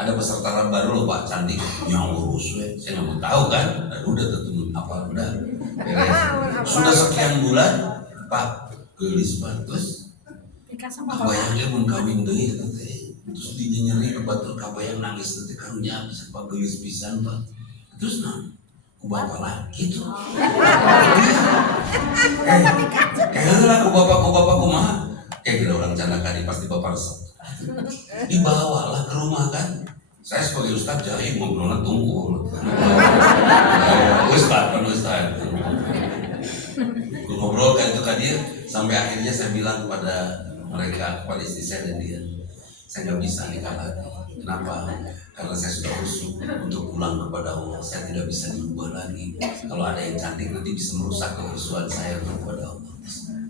ada peserta baru loh Pak, cantik, yang urus, saya nggak mau tahu kan. Udah tentu apa udah beres. Sudah sekian bulan, Pak, gelis Pak, terus kabayangnya mun kawin deui terus dinyeri ke batur kabayang nangis nanti karunya bisa Pak gelis pisan Pak. Terus ku bapak lagi gitu. Lah ku bapak kumaha? Kira orang canda kali pasti bapak resep. Dibawalah ke rumah kan. Saya sebagai ustaz jahit ngobrolnya tunggu. Ustaz. Ngobrol kan itu kan dia sampai akhirnya saya bilang kepada mereka, kepada istri saya dan dia, saya nggak bisa nikah lagi. Kenapa? Karena saya sudah khusyuk untuk pulang kepada Allah. Saya tidak bisa diubah lagi. Kalau ada yang cantik nanti bisa merusak kehusuan saya kepada Allah.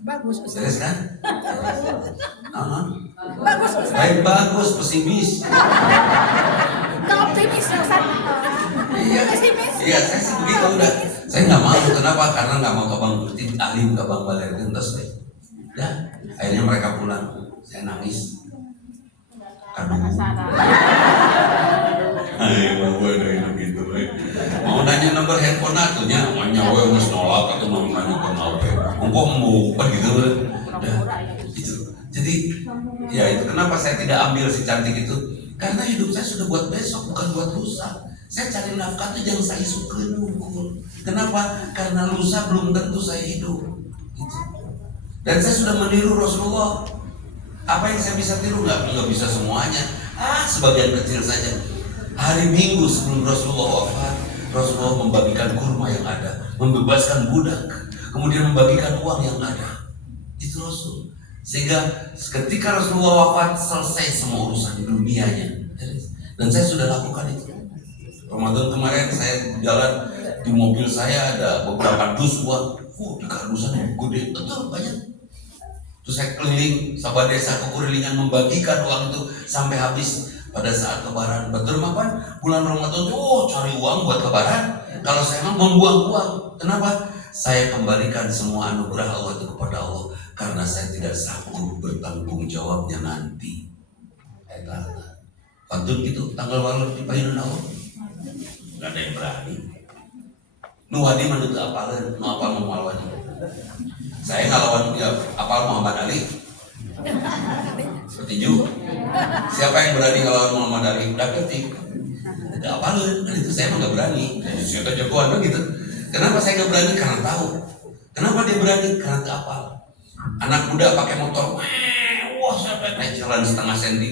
Bagus Ustaz. Beres kan? Bagus Ustaz. Baik, bagus, pesimis. Nggak optimis ya Ustaz. Iya, Pesimis. iya, saya sih begitu udah. Saya nggak mau, kenapa? Karena nggak mau ke Bang Putih, alim ke Bang Baler Gentos deh. Ya, akhirnya mereka pulang. Saya nangis. Aduh. Ayo, gue udah gitu. Mau nanya nomor handphone atunya, mau nyawa harus nolak atau mau nanya ke HP. Engkau mau gitu. Gitu. Jadi, ya itu kenapa saya tidak ambil si cantik itu? Karena hidup saya sudah buat besok, bukan buat lusa. Saya cari nafkah itu yang saya suka nunggu. Kenapa? Karena lusa belum tentu saya hidup. Gitu. Dan saya sudah meniru Rasulullah. Apa yang saya bisa tiru? Nggak bisa semuanya. Sebagian kecil saja. Hari Minggu sebelum Rasulullah wafat, Rasulullah membagikan kurma yang ada, membebaskan budak, kemudian membagikan uang yang ada. Itu Rasul. Sehingga ketika Rasulullah wafat, selesai semua urusan dunianya. Dan saya sudah lakukan itu. Ramadan kemarin saya jalan di mobil saya ada beberapa dus uang. Di kardusan yang gede, betul banyak. Terus saya keliling sahabat desa kekurilingan membagikan uang itu sampai habis pada saat lebaran. Betul mapan bulan Ramadan cari uang buat lebaran. Kalau saya memang membuang uang, kenapa? Saya kembalikan semua anugerah Allah itu kepada Allah karena saya tidak sanggup bertanggung jawabnya nanti. Pantun gitu tanggal walau di payunan Allah. Gak ada yang berani. Nuwadi menurut apalan, nu apal mau wadi. Saya ngelawan ya apal Muhammad Ali. Setuju? Siapa yang berani ngelawan Muhammad Ali? Udah ketik. Tidak apalan, kan itu saya mah nggak berani. Siapa jagoan kan gitu. Kenapa saya nggak berani? Karena tahu. Kenapa dia berani? Karena tak apal. Anak muda pakai motor, wah sampai naik jalan setengah senti,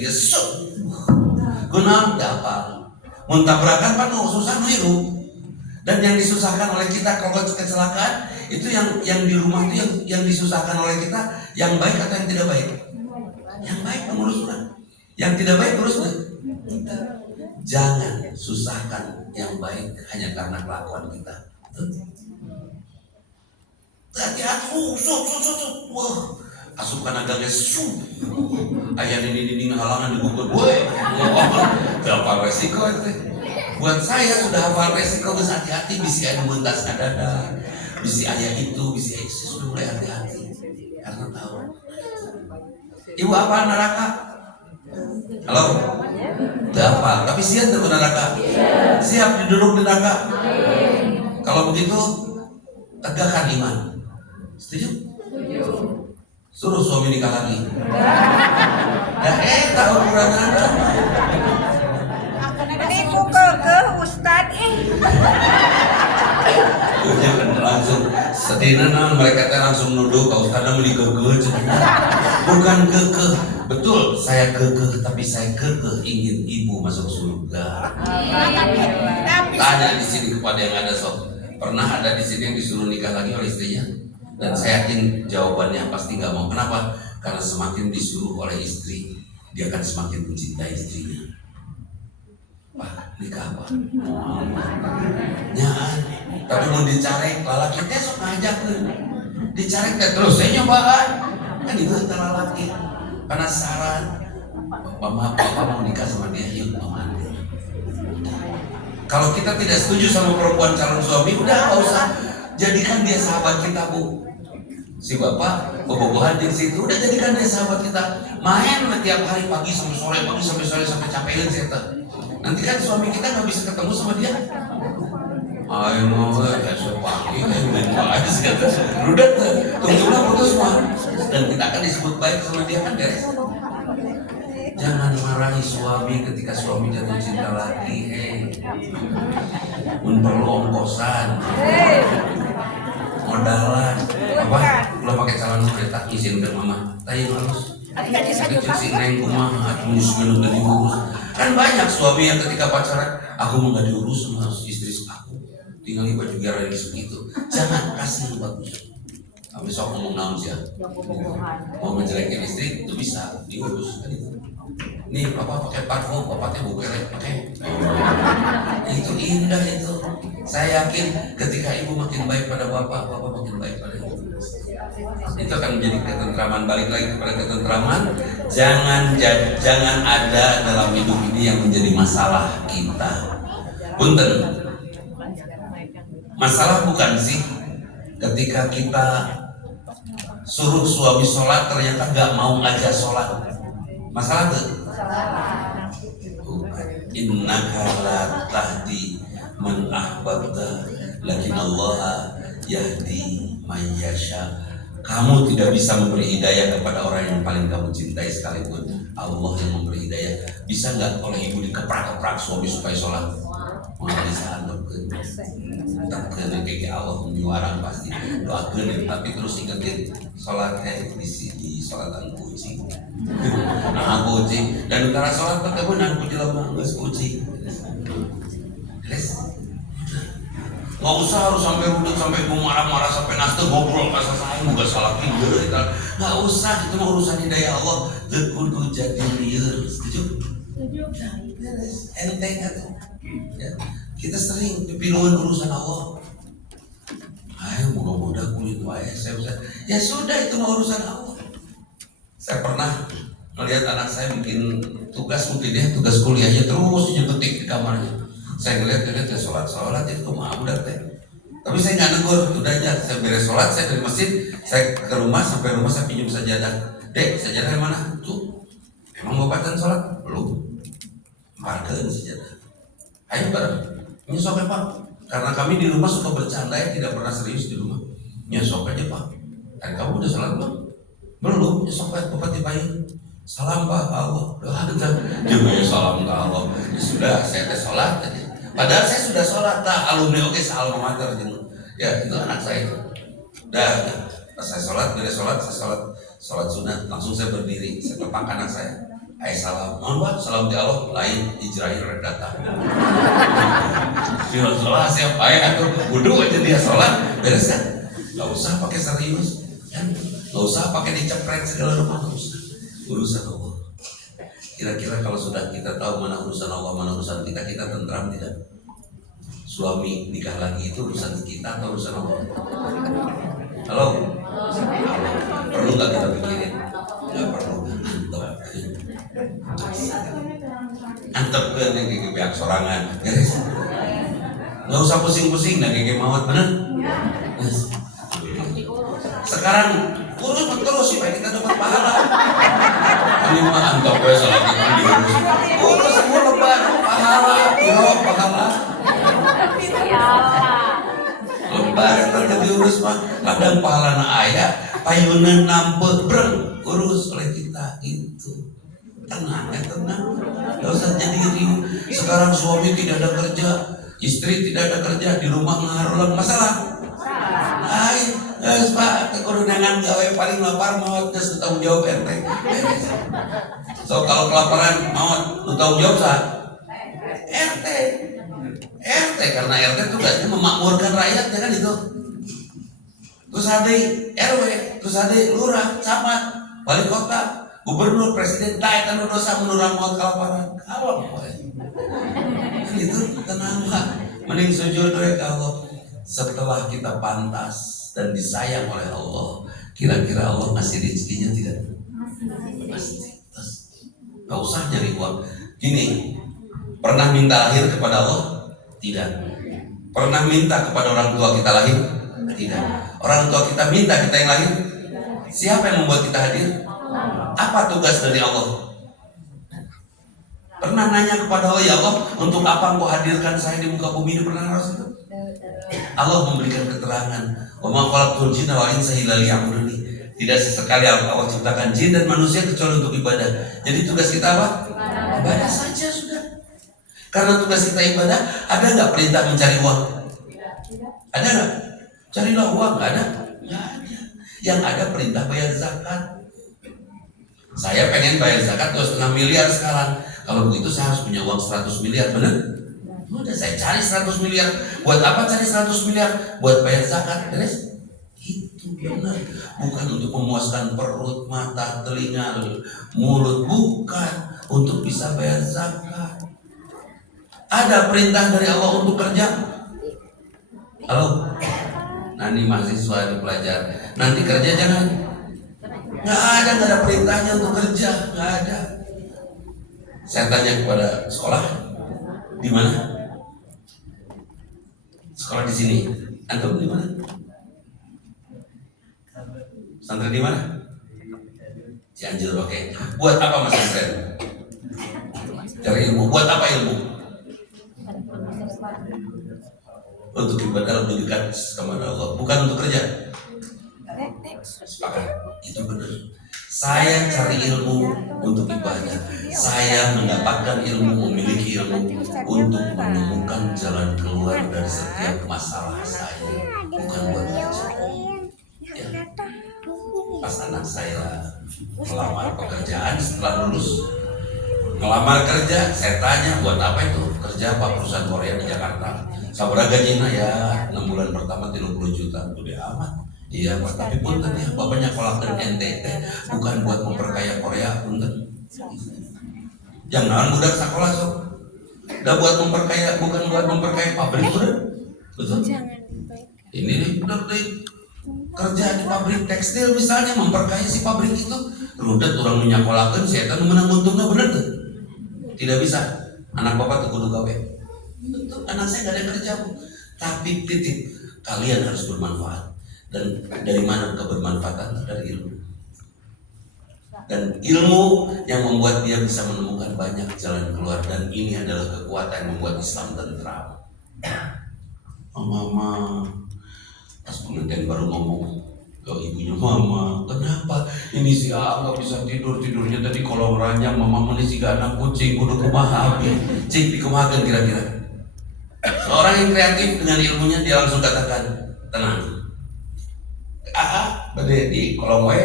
Kenapa tak apal? Muntabrakan kan susah niru. Dan yang disusahkan oleh kita kalau kecelakaan itu yang di rumah itu yang disusahkan oleh kita yang baik atau yang tidak baik? Yang baik mengurusnya, yang tidak baik urusnya. Jangan susahkan yang baik hanya karena kelakuan kita. Hati-hati, wah, asupan agaknya ayah ini halangan di gugur, boy, apa resiko itu? Buat saya sudah hafal resiko, harus hati-hati. Bisi ayah buntas dada, bisi ayah itu, bisi ayah itu sudah mulai hati-hati karena tahu. Ibu apa neraka? Halo? Tidak apa, tapi siap ke neraka? Siap duduk di neraka? Kalau begitu, tegakkan iman. Setuju? Suruh suami nikah lagi. Tahu ukuran Anda. Ini ke Ustad Jangan langsung sedina mereka langsung nuduh kau karena beli keke. Bukan keke. Betul, saya keke, tapi saya keke ingin ibu masuk surga. Tanya di sini kepada yang ada sok. Pernah ada di sini yang disuruh nikah lagi oleh istrinya? Dan saya yakin jawabannya pasti nggak mau. Kenapa? Karena semakin disuruh oleh istri, dia akan semakin mencintai istrinya. Pak, nikah apa? Nyaan. Tapi mau dicari, lalaki teh sok ngajak dicari teh terus saya nyobaan. Kan itu antara laki. Penasaran. Bapak mau nikah sama dia, yuk mama. Kalau kita tidak setuju sama perempuan calon suami, udah nggak usah jadikan dia sahabat kita, Bu. Si bapak bobogohan di situ, udah jadikan dia sahabat kita. Main tiap hari pagi sampai sore, pagi sampai sore sampai capein saya. Nanti kan suami kita nggak bisa ketemu sama dia. Ayo mau besok pagi main aja sih kata. Udah tunggulah putus semua. Dan kita akan disebut baik sama dia kan guys. Jangan marahi suami ketika suami jatuh cinta lagi. Perlu ongkosan, modalan, apa? Kalau pakai calon kereta izin ke mama. Tanya harus. Cuci neng kumaha, tulis minum dan diurus. Kan banyak suami yang ketika pacaran, aku mau nggak diurus sama istri aku, tinggal di baju gara di segitu. Jangan kasih yang bagus. Kami sok ngomong naon sih ya. Mau menjelekin istri itu bisa diurus kan itu. Nih papa pakai parfum, papanya bukelek pakai. Itu indah itu. Saya yakin ketika ibu makin baik pada bapak makin baik pada ibu. Itu akan menjadi ketentraman. Balik lagi kepada ketentraman. Jangan ada dalam hidup ini yang menjadi masalah kita. Punten. Masalah bukan sih ketika kita suruh suami sholat ternyata nggak mau ngajak sholat. Masalah tuh. Innaka la tahdi man ahbabta lakin Allah yahdi man yasha. Kamu tidak bisa memberi hidayah kepada orang yang paling kamu cintai sekalipun Allah yang memberi hidayah. Bisa nggak oleh ibu dikeprak-keprak suami supaya sholat? Mau bisa tekan kayak Allah menyuarang pasti doakan, tapi terus ingetin sholat di sholatan kucing. Nah kucing dan karena sholat perkebunan kucing lama nggak kucing. Nggak usah harus sampai rudut, sampai marah-marah, sampai nasdem ngobrol pas saya nggak salah tidur. Nggak usah, itu mah urusan hidayah Allah. Kudu jadi liar, setuju? Enteng kan? Ya. Kita sering piluan urusan Allah. Ayo mudah-mudahan kulit wae saya bisa. Ya sudah, itu mah urusan Allah. Saya pernah melihat anak saya bikin tugas, mungkin ya tugas kuliahnya terus nyepetik di kamarnya. Saya ngeliat dia sholat itu mah udah teh. Tapi saya nggak negur, udah aja. Saya beres sholat, saya dari masjid, saya ke rumah, sampai rumah saya pinjam sajadah. Dek, sajadah mana? Tuh, emang bapak kan sholat? Belum. Parkeun sajadah. Ayo bareng. Ini sok ya Pak. Karena kami di rumah suka bercanda ya, tidak pernah serius di rumah. Ya sok aja Pak. Dan kamu udah sholat belum? Belum. Ya sok aja Bapak dibayar. Salam Pak ke Allah. Dia salam ke Allah. Ya sudah, saya tes sholat tadi. Padahal saya sudah sholat, alumni oke alma mater gitu. Ya itu anak saya itu. Dah, pas saya sholat, beres sholat, saya sholat sunat, langsung saya berdiri, saya tepak anak saya. Ayo salam, mohon Pak, salam di Allah, lain Israel rek datang. Dia sholat siapa ya tuh, wudhu aja dia sholat, beres kan? Gak usah pakai serius, kan? Gak usah pakai dicepret segala rumah, gak usah. Urusan Allah. Kira-kira kalau sudah kita tahu mana urusan Allah, mana urusan kita, kita tentram tidak? Suami nikah lagi itu urusan kita atau urusan Allah? Halo? Perlu nggak kita pikirin? Nggak perlu. Antep kan yang kayak pihak sorangan, beres. Nggak usah pusing-pusing, nggak kayak mawat bener. Sekarang urus terus supaya kita dapat pahala. ini mah anggap gue salah kita diurus. Urus semua lebar, pahala, pahala. Lebar kita diurus mah, kadang pahala na ayah, payunan nampak breng, urus oleh kita itu. Tenang ya tenang, gak usah jadi riuh. Sekarang suami tidak ada kerja, istri tidak ada kerja, di rumah ngarulang masalah. Hai, guys pak, kekurunangan gawe paling lapar mau terus tanggung jawab RT. So kalau kelaparan mau tanggung jawab sah RT. RT karena RT tugasnya memakmurkan rakyatnya kan itu. Terus ada RW, terus ada lurah, camat, wali kota, gubernur, presiden, kan dosa menurang maut kelaparan. Kalau kan itu tenang pak, mending sujud ya kalau setelah kita pantas dan disayang oleh Allah, kira-kira Allah ngasih rezekinya tidak? Pasti. Gak usah nyari uang. Gini, pernah minta lahir kepada Allah? Tidak. Pernah minta kepada orang tua kita lahir? Tidak. Orang tua kita minta kita yang lahir? Siapa yang membuat kita hadir? Apa tugas dari Allah? Pernah nanya kepada Allah, ya Allah, untuk apa engkau hadirkan saya di muka bumi ini? Pernah harus itu? Allah memberikan keterangan, wa ma khalaqtul jinna wal insa illa liya'budun. Tidak sesekali Allah ciptakan jin dan manusia kecuali untuk ibadah. Jadi tugas kita apa? Ibadah saja sudah. Karena tugas kita ibadah, ada nggak perintah mencari uang? Ada nggak? Carilah uang, nggak ada? Nggak ada. Yang ada perintah bayar zakat. Saya pengen bayar zakat 2,5 miliar sekarang. Kalau begitu saya harus punya uang 100 miliar, benar? Udah saya cari 100 miliar. Buat apa cari 100 miliar? Buat bayar zakat, beres? Itu benar. Bukan untuk memuaskan perut, mata, telinga, mulut. Bukan. Untuk bisa bayar zakat. Ada perintah dari Allah untuk kerja. Halo? Nanti mahasiswa di pelajar. Nanti kerja jangan. Nggak ada perintahnya untuk kerja. Nggak ada. Saya tanya kepada sekolah, di mana? Sekolah di sini. Antum di mana? Pesantren di mana? Cianjur, oke. Buat apa pesantren? Cari ilmu. Buat apa ilmu? Untuk ibadah lebih dekat kepada Allah, bukan untuk kerja. Sepakat, itu benar. Saya cari ilmu untuk ibadah. Saya mendapatkan ilmu, memiliki ilmu untuk menemukan jalan keluar dari setiap masalah saya, bukan buat kerja. Ya. Pas anak saya melamar pekerjaan setelah lulus, ngelamar kerja, saya tanya buat apa itu? Kerja apa? Perusahaan Korea di Jakarta. Sabar gajinya ya 6 bulan pertama 30 juta, udah amat. Iya, Pak, tapi punten ya, bapaknya kolakkan NTT bukan buat memperkaya Korea, punten. Jangan budak sekolah sok. Udah buat memperkaya, bukan buat memperkaya pabrik, udah. Betul? Ini nih, benar nih. Kerja di pabrik tekstil misalnya memperkaya si pabrik itu. Rudet orang menyakolahkan, saya kan menang untungnya bener tuh. Tidak bisa. Anak bapak tuh kudu gawe. Betul, anak saya gak ada kerja, Bu. Tapi titik, kalian harus bermanfaat. Dan dari mana kebermanfaatan? Dari ilmu. Dan ilmu yang membuat dia bisa menemukan banyak jalan keluar. Dan ini adalah kekuatan yang membuat Islam tentram. Mama, pas pengantin baru ngomong ke ibunya, mama, kenapa ini si A nggak bisa tidurnya tadi kolong ranjang, mama ini si anak kucing kudu kumaha abi, cik dikumahakeun kira-kira. Seorang yang kreatif dengan ilmunya dia langsung katakan, tenang. Bade di kolong wae,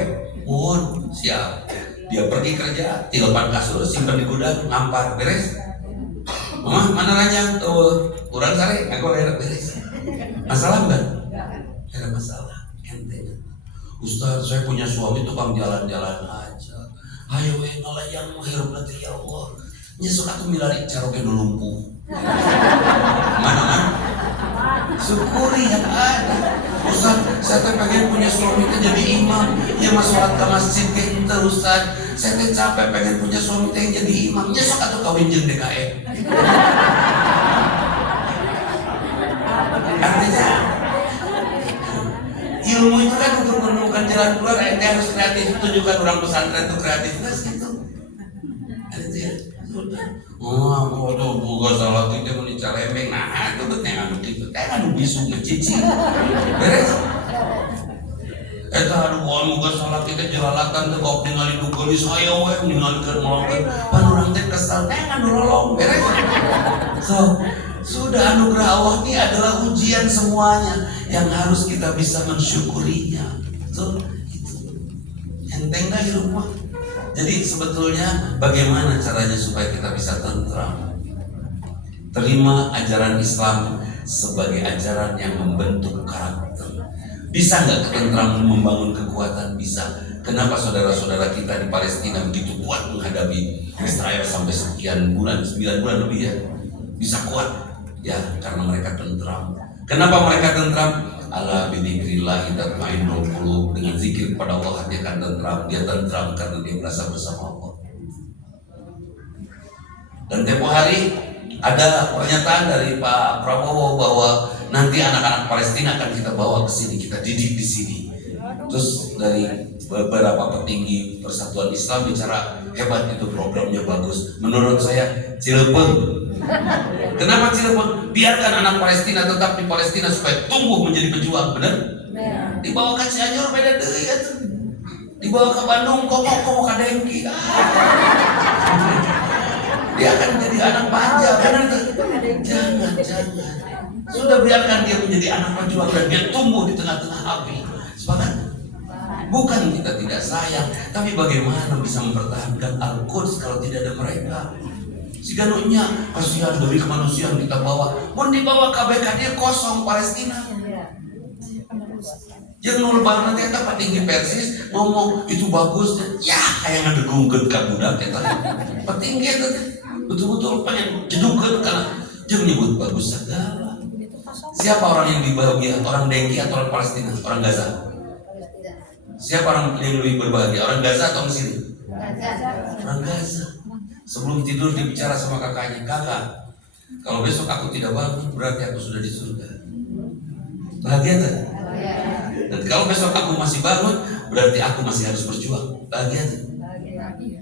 mun siap. Dia pergi kerja, tilepan kasur, simpan di gudang, ngampar, beres. Mama, mana ranjang? Tuh, kurang sare, aku daerah beres. Masalah enggak? Ada masalah, ente. Ustaz, saya punya suami tukang jalan-jalan aja. Ayo we ngalayang menghirup nanti ya Allah. Nyesuk atuh milari caroge nu lumpuh. Mana kan? Syukuri yang ada. Ustaz, saya teh pengen punya suami teh jadi imam. Ya mas sholat ke masjid teh ente Ustaz. Saya teh capek pengen punya suami teh yang jadi imam. Nyesuk atuh kawin jeung DKM. Artinya ilmu itu kan untuk menemukan jalan keluar, ente harus kreatif. Tunjukkan orang pesantren itu kreativitas gitu. mah tuh boga salah itu mun caremeng. Nah, itu teh anu kitu. Teh anu bisu ngecici. Beres. Eta anu boga salah kita jelalatan teh kok ningali dugeuli saya we ningalikeun melongkeun. Pan urang teh kesal teh anu lolong. Beres. So, sudah anugerah Allah ini adalah ujian semuanya yang harus kita bisa mensyukurinya. So, itu enteng dah hidup mah. Jadi sebetulnya bagaimana caranya supaya kita bisa tentram? Terima ajaran Islam sebagai ajaran yang membentuk karakter. Bisa nggak ketentram membangun kekuatan? Bisa. Kenapa saudara-saudara kita di Palestina begitu kuat menghadapi Israel sampai sekian bulan, 9 bulan lebih ya? Bisa kuat. Ya, karena mereka tentram. Kenapa mereka tentram? Ala bidzikrillah tatma'innul qulub. Dengan zikir kepada Allah dia akan tentram. Dia tentram karena dia merasa bersama Allah. Dan tempo hari ada pernyataan dari Pak Prabowo bahwa nanti anak-anak Palestina akan kita bawa ke sini, kita didik di sini. Terus dari beberapa petinggi Persatuan Islam bicara hebat itu programnya bagus. Menurut saya Cilepeng. Kenapa Cirebon? Biarkan anak Palestina tetap di Palestina supaya tumbuh menjadi pejuang, benar? Dibawa ke Cianjur beda deui atuh. Dibawa ke Bandung komo ka Dengki. Dia akan jadi anak manja, benar tuh? Jangan. Sudah biarkan dia menjadi anak pejuang dan dia tumbuh di tengah-tengah api. Sepakat? Bukan kita tidak sayang, tapi bagaimana bisa mempertahankan Al-Quds kalau tidak ada mereka? Si ganunya kasihan dari kemanusiaan kita bawa, pun dibawa KBK dia kosong Palestina. Yang nulbang nanti kita petinggi Persis ngomong itu bagus, ya kayak ngedegungkeun ka budak kita. Petinggi itu betul-betul pengen jedungkeun karena jeung nyebut bagus segala. Siapa orang yang dibahagia? Orang Dengki atau orang Palestina? Orang Gaza? Siapa orang yang lebih berbahagia? Orang Gaza atau Mesir? Orang Gaza. Sebelum tidur dia bicara sama kakaknya, kakak, kalau besok aku tidak bangun berarti aku sudah di surga. Bahagia tak? Dan kalau besok aku masih bangun berarti aku masih harus berjuang. Bahagia tak? Bahagia.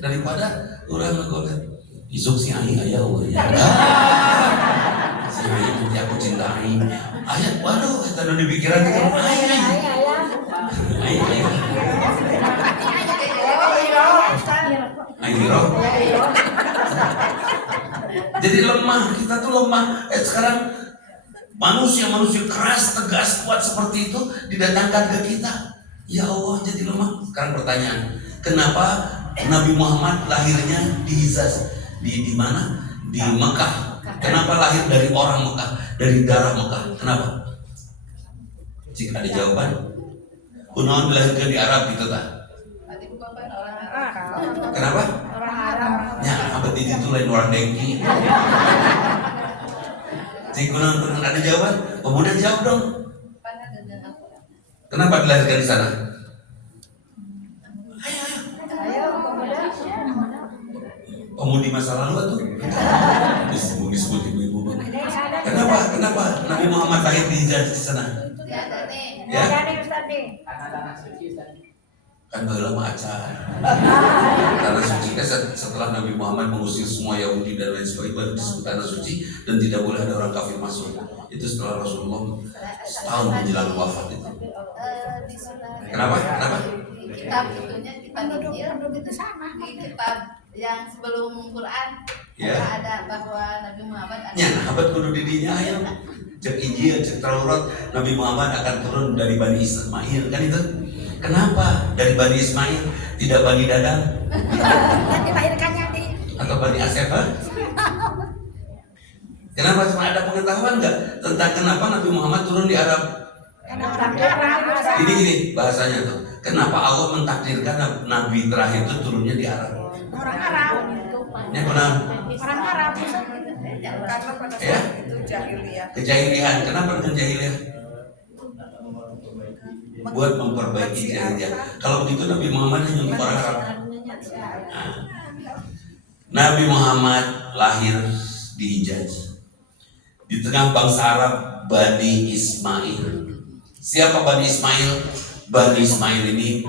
Daripada orang ngegolek isuk si Aing ayah umurnya. Si Aing nanti aku cintai. Ayah, waduh, kita udah di pikiran kita. Ayah. Jadi lemah, kita tuh lemah. Sekarang manusia keras, tegas, kuat seperti itu didatangkan ke kita. Ya Allah, jadi lemah. Sekarang pertanyaan, kenapa Nabi Muhammad lahirnya di Hijaz? Di mana? Di Mekah. Kenapa lahir dari orang Mekah, dari darah Mekah? Kenapa? Jika ada jawaban, kunaon dilahirkan di Arab gitu tak? Kenapa? Orang Arab. Ya, apa itu lain orang Dengki. Cik kunaon ada jawaban? Pemuda jawab dong. Kenapa dilahirkan di sana? Ayo, pemuda. Pemudi masa lalu tuh. Disebut ibu-ibu. Kenapa Nabi Muhammad lahir di Hijaz di sana? Ya. Kan baheula mah acan. Tanah suci setelah Nabi Muhammad mengusir semua Yahudi dan lain sebagainya baru disebut tanah suci dan tidak boleh ada orang kafir masuk. Itu setelah Rasulullah setahun menjelang wafat itu. Kenapa? Kitab itunya kitab Injil di sana. di kitab yang sebelum Quran ada bahwa Nabi Muhammad akan Abad kudu didinya aya. Cek Injil, cek Taurat, Nabi Muhammad akan turun dari Bani Ismail kan itu. Kenapa dari Bani Ismail tidak Bani Dadang? Dan dilahirkannya di Atau Bani Asep? Kenapa cuma ada pengetahuan nggak tentang kenapa Nabi Muhammad turun di Arab? orang Arab. Gini bahasanya tuh. Kenapa Allah mentakdirkan Nabi terakhir itu turunnya di Arab? Orang Arab. Ini benar. Orang Arab. Karena pada Ya. saat itu jahiliyah. Kejahilian. Kenapa dengan jahiliyah? Buat memperbaiki jahiliyah. Kalau begitu Nabi Muhammad hanya untuk orang Arab. Nah, Nabi Muhammad lahir di Hijaz. Di tengah bangsa Arab, Bani Ismail. Siapa Bani Ismail? Bani Ismail ini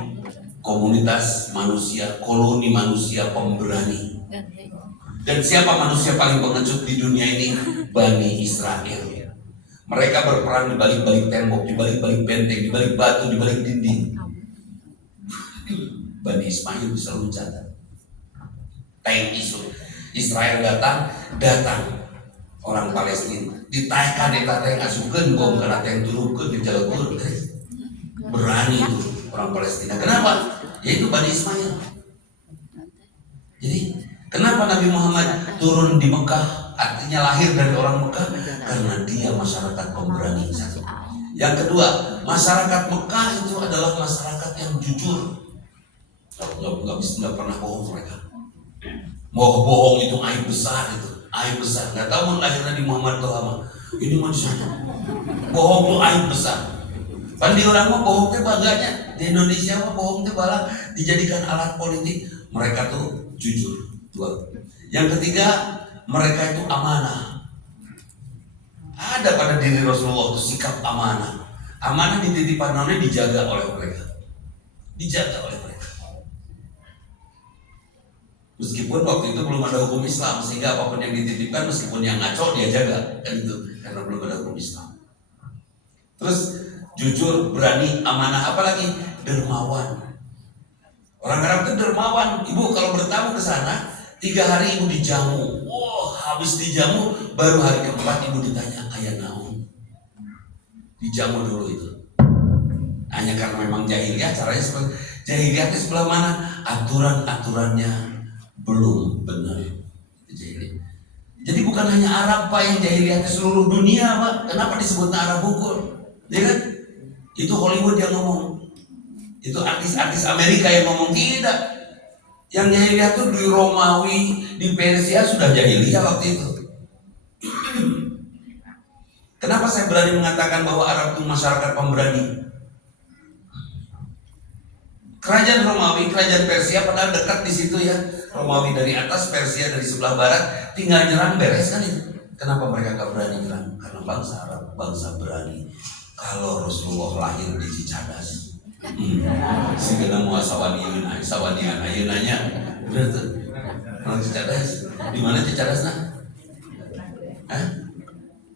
komunitas manusia, koloni manusia pemberani. Dan siapa manusia paling pengecut di dunia ini? Bani Israel. Mereka berperang di balik-balik tembok, di balik-balik benteng, di balik batu, di balik dinding. Bani Ismail bisa loncat. Tank isu. Israel datang. Orang Palestina ditaikkan eta teh ngasukeun bom kana teh turunkeun di jalur. Berani itu orang Palestina. Kenapa? Yaitu Bani Ismail. Jadi kenapa Nabi Muhammad turun di Mekah, artinya lahir dari orang Mekah? Karena dia masyarakat pemberani. Yang kedua, masyarakat Mekah itu adalah masyarakat yang jujur. Nggak pernah bohong mereka. Mau bohong itu aib besar itu. Aib besar. Nggak tahu lahirnya di Muhammad tuh lama. Ini mau disana. Bohong tuh aib besar. Kan di orang mah bohong teh bangganya. Di Indonesia mah bohong teh balah dijadikan alat politik. Mereka tuh jujur. Dua. Yang ketiga, mereka itu amanah. Ada pada diri Rasulullah itu sikap amanah. Amanah dititipkan nona dijaga oleh mereka. Dijaga oleh mereka. Meskipun waktu itu belum ada hukum Islam, sehingga apapun yang dititipkan meskipun yang ngaco dia jaga, kan itu karena belum ada hukum Islam. Terus jujur, berani, amanah, apalagi dermawan. Orang Arab itu dermawan. Ibu kalau bertamu ke sana 3 hari ibu dijamu. Habis dijamu baru hari keempat ibu ditanya aya naon. Dijamu dulu itu. Hanya karena memang jahiliyah, caranya seperti jahiliyah itu sebelah mana? Aturan-aturannya belum benar. Jadi bukan hanya Arab Pak yang jahiliyah, di seluruh dunia Pak. Kenapa disebut Arab hukum? Ya kan? Itu Hollywood yang ngomong. Itu artis-artis Amerika yang ngomong. Tidak. Yang jahiliyah itu di Romawi, di Persia sudah jahiliyah waktu itu. Kenapa saya berani mengatakan bahwa Arab itu masyarakat pemberani? Kerajaan Romawi, kerajaan Persia padahal dekat di situ ya. Romawi dari atas, Persia dari sebelah barat, tinggal nyerang beres kan itu. Kenapa mereka gak berani nyerang? Karena bangsa Arab, bangsa berani. Kalau Rasulullah lahir di Cicadas, segala mau sawanian ayeunanya, bener tuh. Kalau Cicadas, di mana Cicadas nah?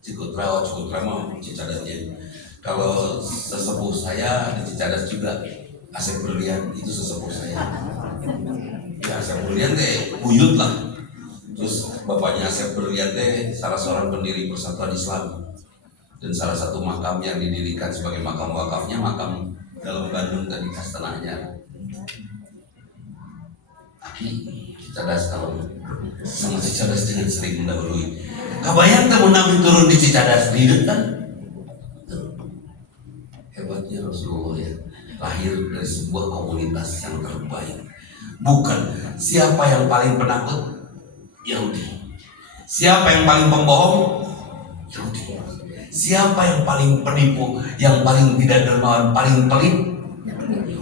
Cikutra mau Cicadasnya. Kalau sesepuh saya di Cicadas juga. Asep Berlian itu sesepuh saya. Ya Asep Berlian teh buyut lah. Terus bapaknya Asep Berlian teh salah seorang pendiri Persatuan Islam. Dan salah satu makam yang didirikan sebagai makam wakafnya makam dalam Bandung tadi Kastenanya. Tapi Cicadas kalau sama Cicadas dengan sering mendahului. Kabayang teh Nabi turun di Cicadas di kan? Hebatnya Rasulullah ya. Lahir dari sebuah komunitas yang terbaik. Bukan siapa yang paling penakut? Yahudi. Siapa yang paling pembohong? Yahudi. Siapa yang paling penipu? Yang paling tidak dermawan, paling pelit? Yahudi.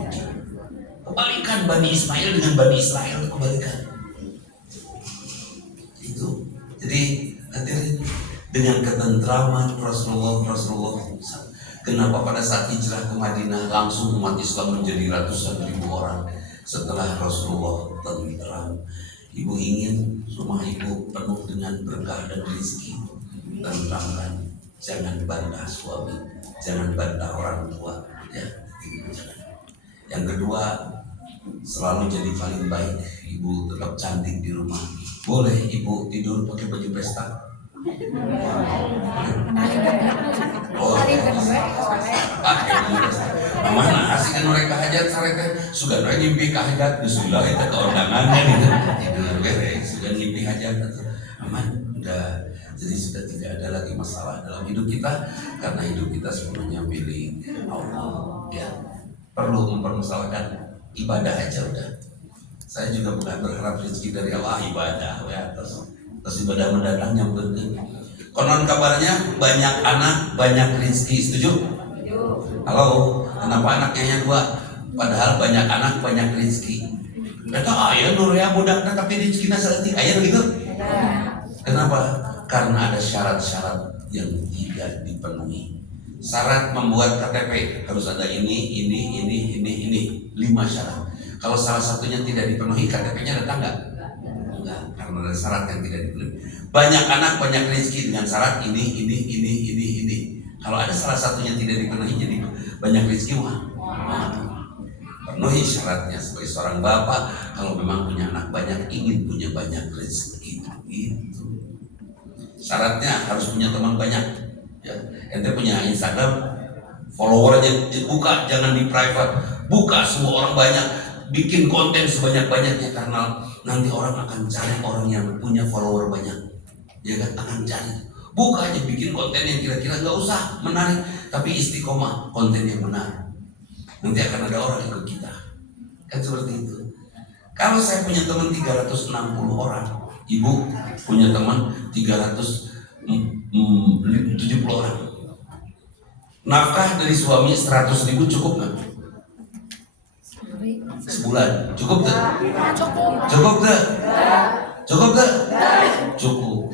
Kebalikan Bani Ismail dengan Bani Israel, kebalikan. Itu. Jadi hadirin, dengan ketentraman Rasulullah. Kenapa pada saat hijrah ke Madinah langsung umat Islam menjadi ratusan ribu orang setelah Rasulullah tentram. Ibu ingin rumah ibu penuh dengan berkah dan rezeki. Tentramkan, jangan bantah suami, jangan bantah orang tua, ya. Yang kedua, selalu jadi paling baik. Ibu tetap cantik di rumah. Boleh ibu tidur pakai baju pesta? Mana asik kan mereka hajat sareka sudah ngimpi kahajat sudah itu keundangannya gitu tidur beres sudah ngimpi hajat itu aman udah. Jadi sudah tidak ada lagi masalah dalam hidup kita karena hidup kita sepenuhnya milik Allah ya. Perlu mempermasalahkan ibadah aja udah. Saya juga bukan berharap rezeki dari Allah ibadah ya terus ibadah mendatang nyamperin. Konon kabarnya banyak anak banyak rezeki, setuju? Halo, kenapa anaknya yang 2? Padahal banyak anak banyak rezeki. Kata ayah nur ya budak tapi rezekinya seperti ayah gitu. Kenapa? Karena ada syarat-syarat yang tidak dipenuhi. Syarat membuat KTP harus ada ini 5 syarat. Kalau salah satunya tidak dipenuhi, KTP-nya datang nggak? Enggak. karena ada syarat yang tidak dipenuhi. Banyak anak banyak rezeki dengan syarat ini. Kalau ada salah satunya tidak dipenuhi jadi banyak rezeki mah. Penuhi syaratnya sebagai seorang bapak. Kalau memang punya anak banyak, ingin punya banyak rezeki itu. Syaratnya harus punya teman banyak. Ya, ente punya Instagram, followernya buka, jangan di private, buka semua orang banyak, bikin konten sebanyak-banyaknya karena nanti orang akan cari orang yang punya follower banyak. Ya kan, akan cari. Buka aja, bikin konten yang kira-kira nggak usah menarik, tapi istiqomah, konten yang benar. Nanti akan ada orang ikut kita. Kan seperti itu. Kalau saya punya teman 360 orang, ibu punya teman 370 orang. Nafkah dari suami 100.000 cukup nggak? Sebulan cukup tak? Cukup tak? Cukup tak? Cukup.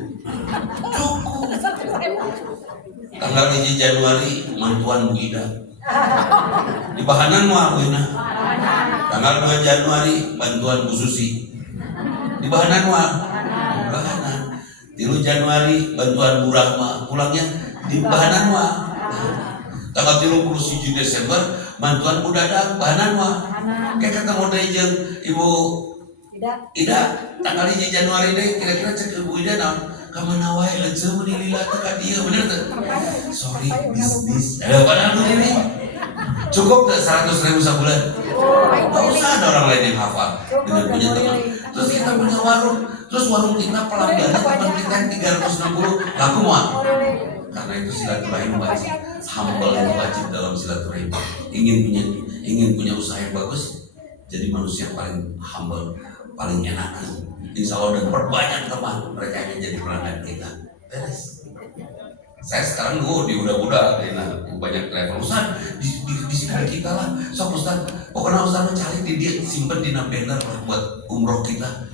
Tanggal 1 Januari mantuan Bu Ida. Di bahanan mah Bu Ida. Tanggal 2 Januari bantuan Bu Susi. Di bahanan mah bahanan. 3 Januari bantuan Bu Rahma. Pulangnya di bahanan mah. Tanggal 31 Desember bantuan Bu Dadang bahanan mah. Kayak ketemu deh jeung Ibu Ida tanggal 1 Januari deh kira-kira cek Ibu Ida naon kamana wae leuceum meuni lila teh ka dieu bener teh. Sorry bisnis. Padahal ini cukup tak 100.000 sebulan? Gak usah ada orang lain yang hafal dengan punya teman. Terus kita punya warung, terus warung kita pelanggannya teman kita yang 360 laku mah. Karena itu silaturahim wajib, humble itu wajib dalam silaturahim. Ingin punya usaha yang bagus, jadi manusia yang paling humble, paling enakan. Insya Allah dan perbanyak teman mereka yang jadi pelanggan kita. Beres. Saya sekarang di udah banyak travel Ustaz di sini kita lah. So Ustaz, pokoknya Ustaz mencari di dia simpen di banner lah buat umroh kita.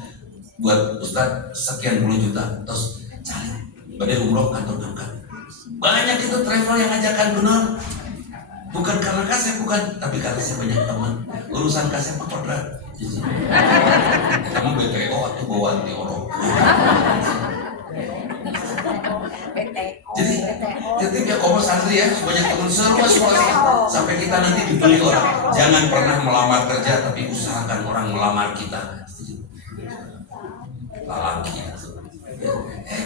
Buat Ustaz sekian puluh juta terus cari badai umroh kantor ngangkat. Banyak itu travel yang ngajakan benar. Bukan karena kasih bukan, tapi karena saya banyak teman. Urusan kasih apa kodrat. Kamu BPO atau bawaan di orang. Jadi ketika kamu santri ya sebanyak teman semua sampai kita nanti dibeli orang. Jangan pernah melamar kerja tapi usahakan orang melamar kita. Lelaki itu.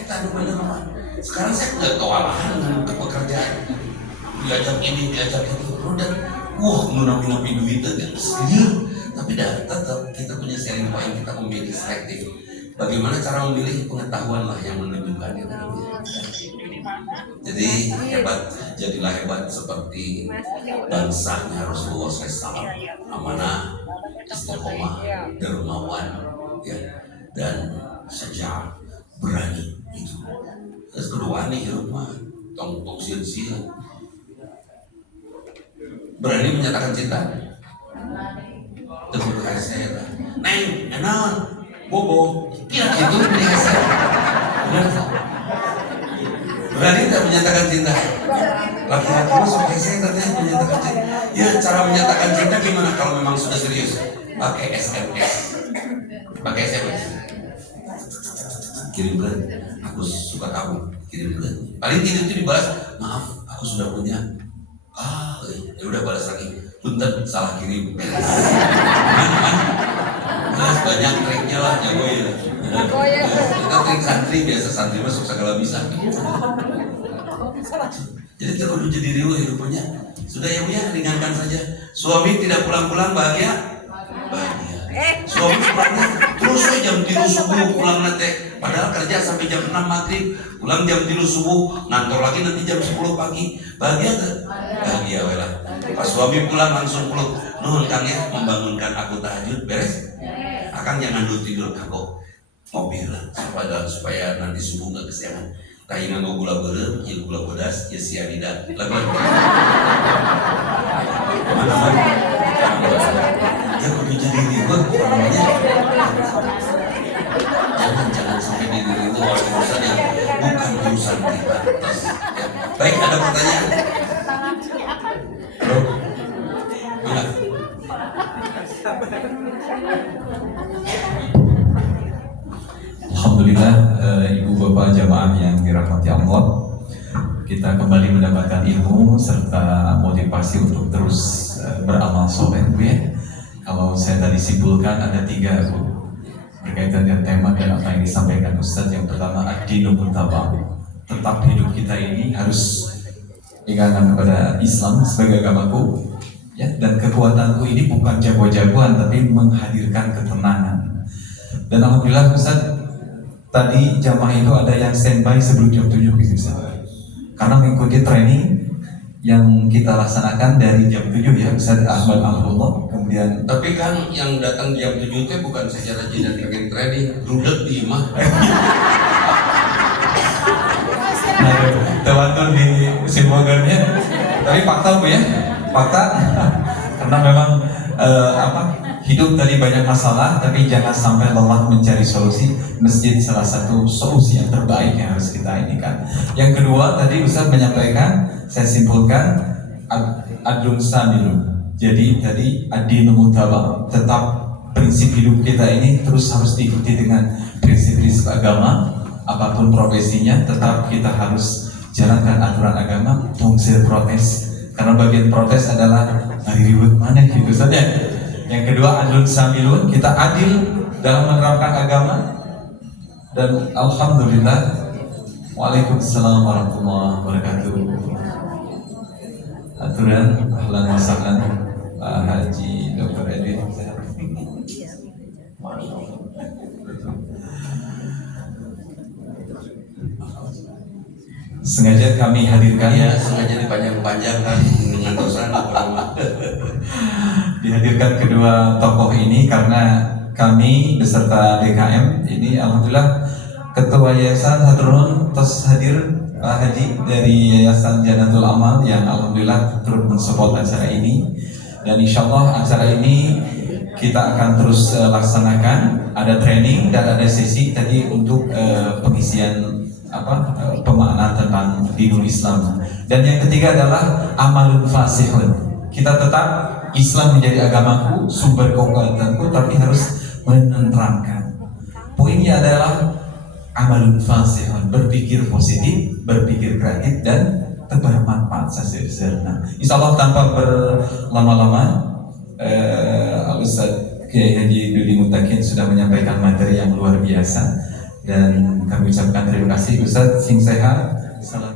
Tadi bener Pak. Sekarang saya nggak kewalahan dengan pekerjaan. Diajak ini, diajak itu, udah, menapi duit dan serius. Tapi tetap kita punya selling point, kita memilih selektif. Bagaimana cara memilih pengetahuan lah yang menunjukkan itu. Jadi hebat, jadilah hebat seperti bangsanya Rasulullah SAW, amanah, istiqomah, dermawan, ya, dan syaja'ah, berani itu. Terus kedua nih rumah, tong sia-sia, berani menyatakan cinta. Tunggu saya lah, neng, enak, bobo, kira gitu punya saya. Berani tak menyatakan cinta? Laki-laki masuk saya katanya menyatakan cinta. Ya cara menyatakan cinta gimana kalau memang sudah serius? Pakai SMS. Pakai SMS. Kirimkan, aku suka kamu. Kirimkan. Paling tidak itu dibalas, maaf, aku sudah punya. Ya udah balas lagi. Punten salah kirim. Banyak triknya lah, jago ya. Kita trik santri biasa, santri masuk segala bisa. Jadi terkudu jadi riuh hidupnya. Sudah ya Bu ya, ringankan saja. Suami tidak pulang-pulang bahagia? Bahagia. Suami pulangnya terus jam 3 subuh pulang nanti. Padahal kerja sampai jam 6 maghrib, pulang jam 3 subuh, ngantor lagi nanti jam 10 pagi. Bahagia gak? Bahagia lah. Pas suami pulang langsung peluk. Nuhun Kang ya, membangunkan aku tahajud, beres? Akang jangan dulu tidur kagok. Mobil lah, supaya nanti subuh gak kesiangan. Kayak nganggo gula berem, ya gula bodas, ya sianida. Lagi. Mana-mana. Ya kudu jadi ribet namanya. Jangan sampai di diri itu orang urusan yang bukan urusan kita. Ya. Baik, ada pertanyaan? Halo? Enggak? Alhamdulillah. kita kembali mendapatkan ilmu serta motivasi untuk terus beramal soleh, Bu ya. Kalau saya tadi simpulkan ada 3, Bu, berkaitan dengan tema dan apa yang disampaikan Ustadz. Yang pertama, ad-dinu muttaba'. Tetap hidup kita ini harus pegangan kepada Islam sebagai agamaku, ya. Dan kekuatanku ini bukan jago-jagoan, tapi menghadirkan ketenangan. Dan alhamdulillah Ustadz, tadi jamaah itu ada yang standby sebelum jam 7 gitu Ustaz. Karena mengikuti training yang kita laksanakan dari jam 7 ya Ustaz Ahmad Al-Hullah. Kemudian Tapi kan yang datang jam 7 itu bukan secara jidat pengen training, rudet di imah. tewan di simbogannya. Tapi fakta Bu ya, fakta. Karena memang hidup tadi banyak masalah, tapi jangan sampai lelah mencari solusi. Masjid salah satu solusi yang terbaik yang harus kita inikan. Yang kedua tadi Ustaz menyampaikan, saya simpulkan adun samilun. Jadi tadi ad-dinu muttaba', tetap prinsip hidup kita ini terus harus diikuti dengan prinsip-prinsip agama. Apapun profesinya, tetap kita harus jalankan aturan agama. Tungsir protes, karena bagian protes adalah dari ribut mana gitu saja. Yang kedua adlun samilun, kita adil dalam menerapkan agama. Dan alhamdulillah, waalaikumsalam warahmatullahi wabarakatuh. Aturan ahlan wa sahlan Pak Haji Dr. Edwin. Sengaja kami hadirkan Ya, sengaja dipanjang-panjangkan dengan dosa ulama. Dihadirkan kedua tokoh ini karena kami beserta DKM ini alhamdulillah Ketua Yayasan Hadrun terus hadir Pak Haji dari Yayasan Janatul Amal yang alhamdulillah turut mensupport acara ini. Dan insya Allah acara ini kita akan terus laksanakan, ada training dan ada sesi tadi untuk pengisian pemaknaan tentang dinul Islam. Dan yang ketiga adalah amalun fasihun. Kita tetap Islam menjadi agamaku, sumber kekuatanku, tapi harus menenteramkan. Poinnya adalah amalun fasihun, berpikir positif, berpikir kreatif dan tebar manfaat sesederhana. Insya Allah tanpa berlama-lama, Al-Ustaz Kiai Haji Dudi Mutakin sudah menyampaikan materi yang luar biasa. Dan kami ucapkan terima kasih Ustaz, sing sehat, salam.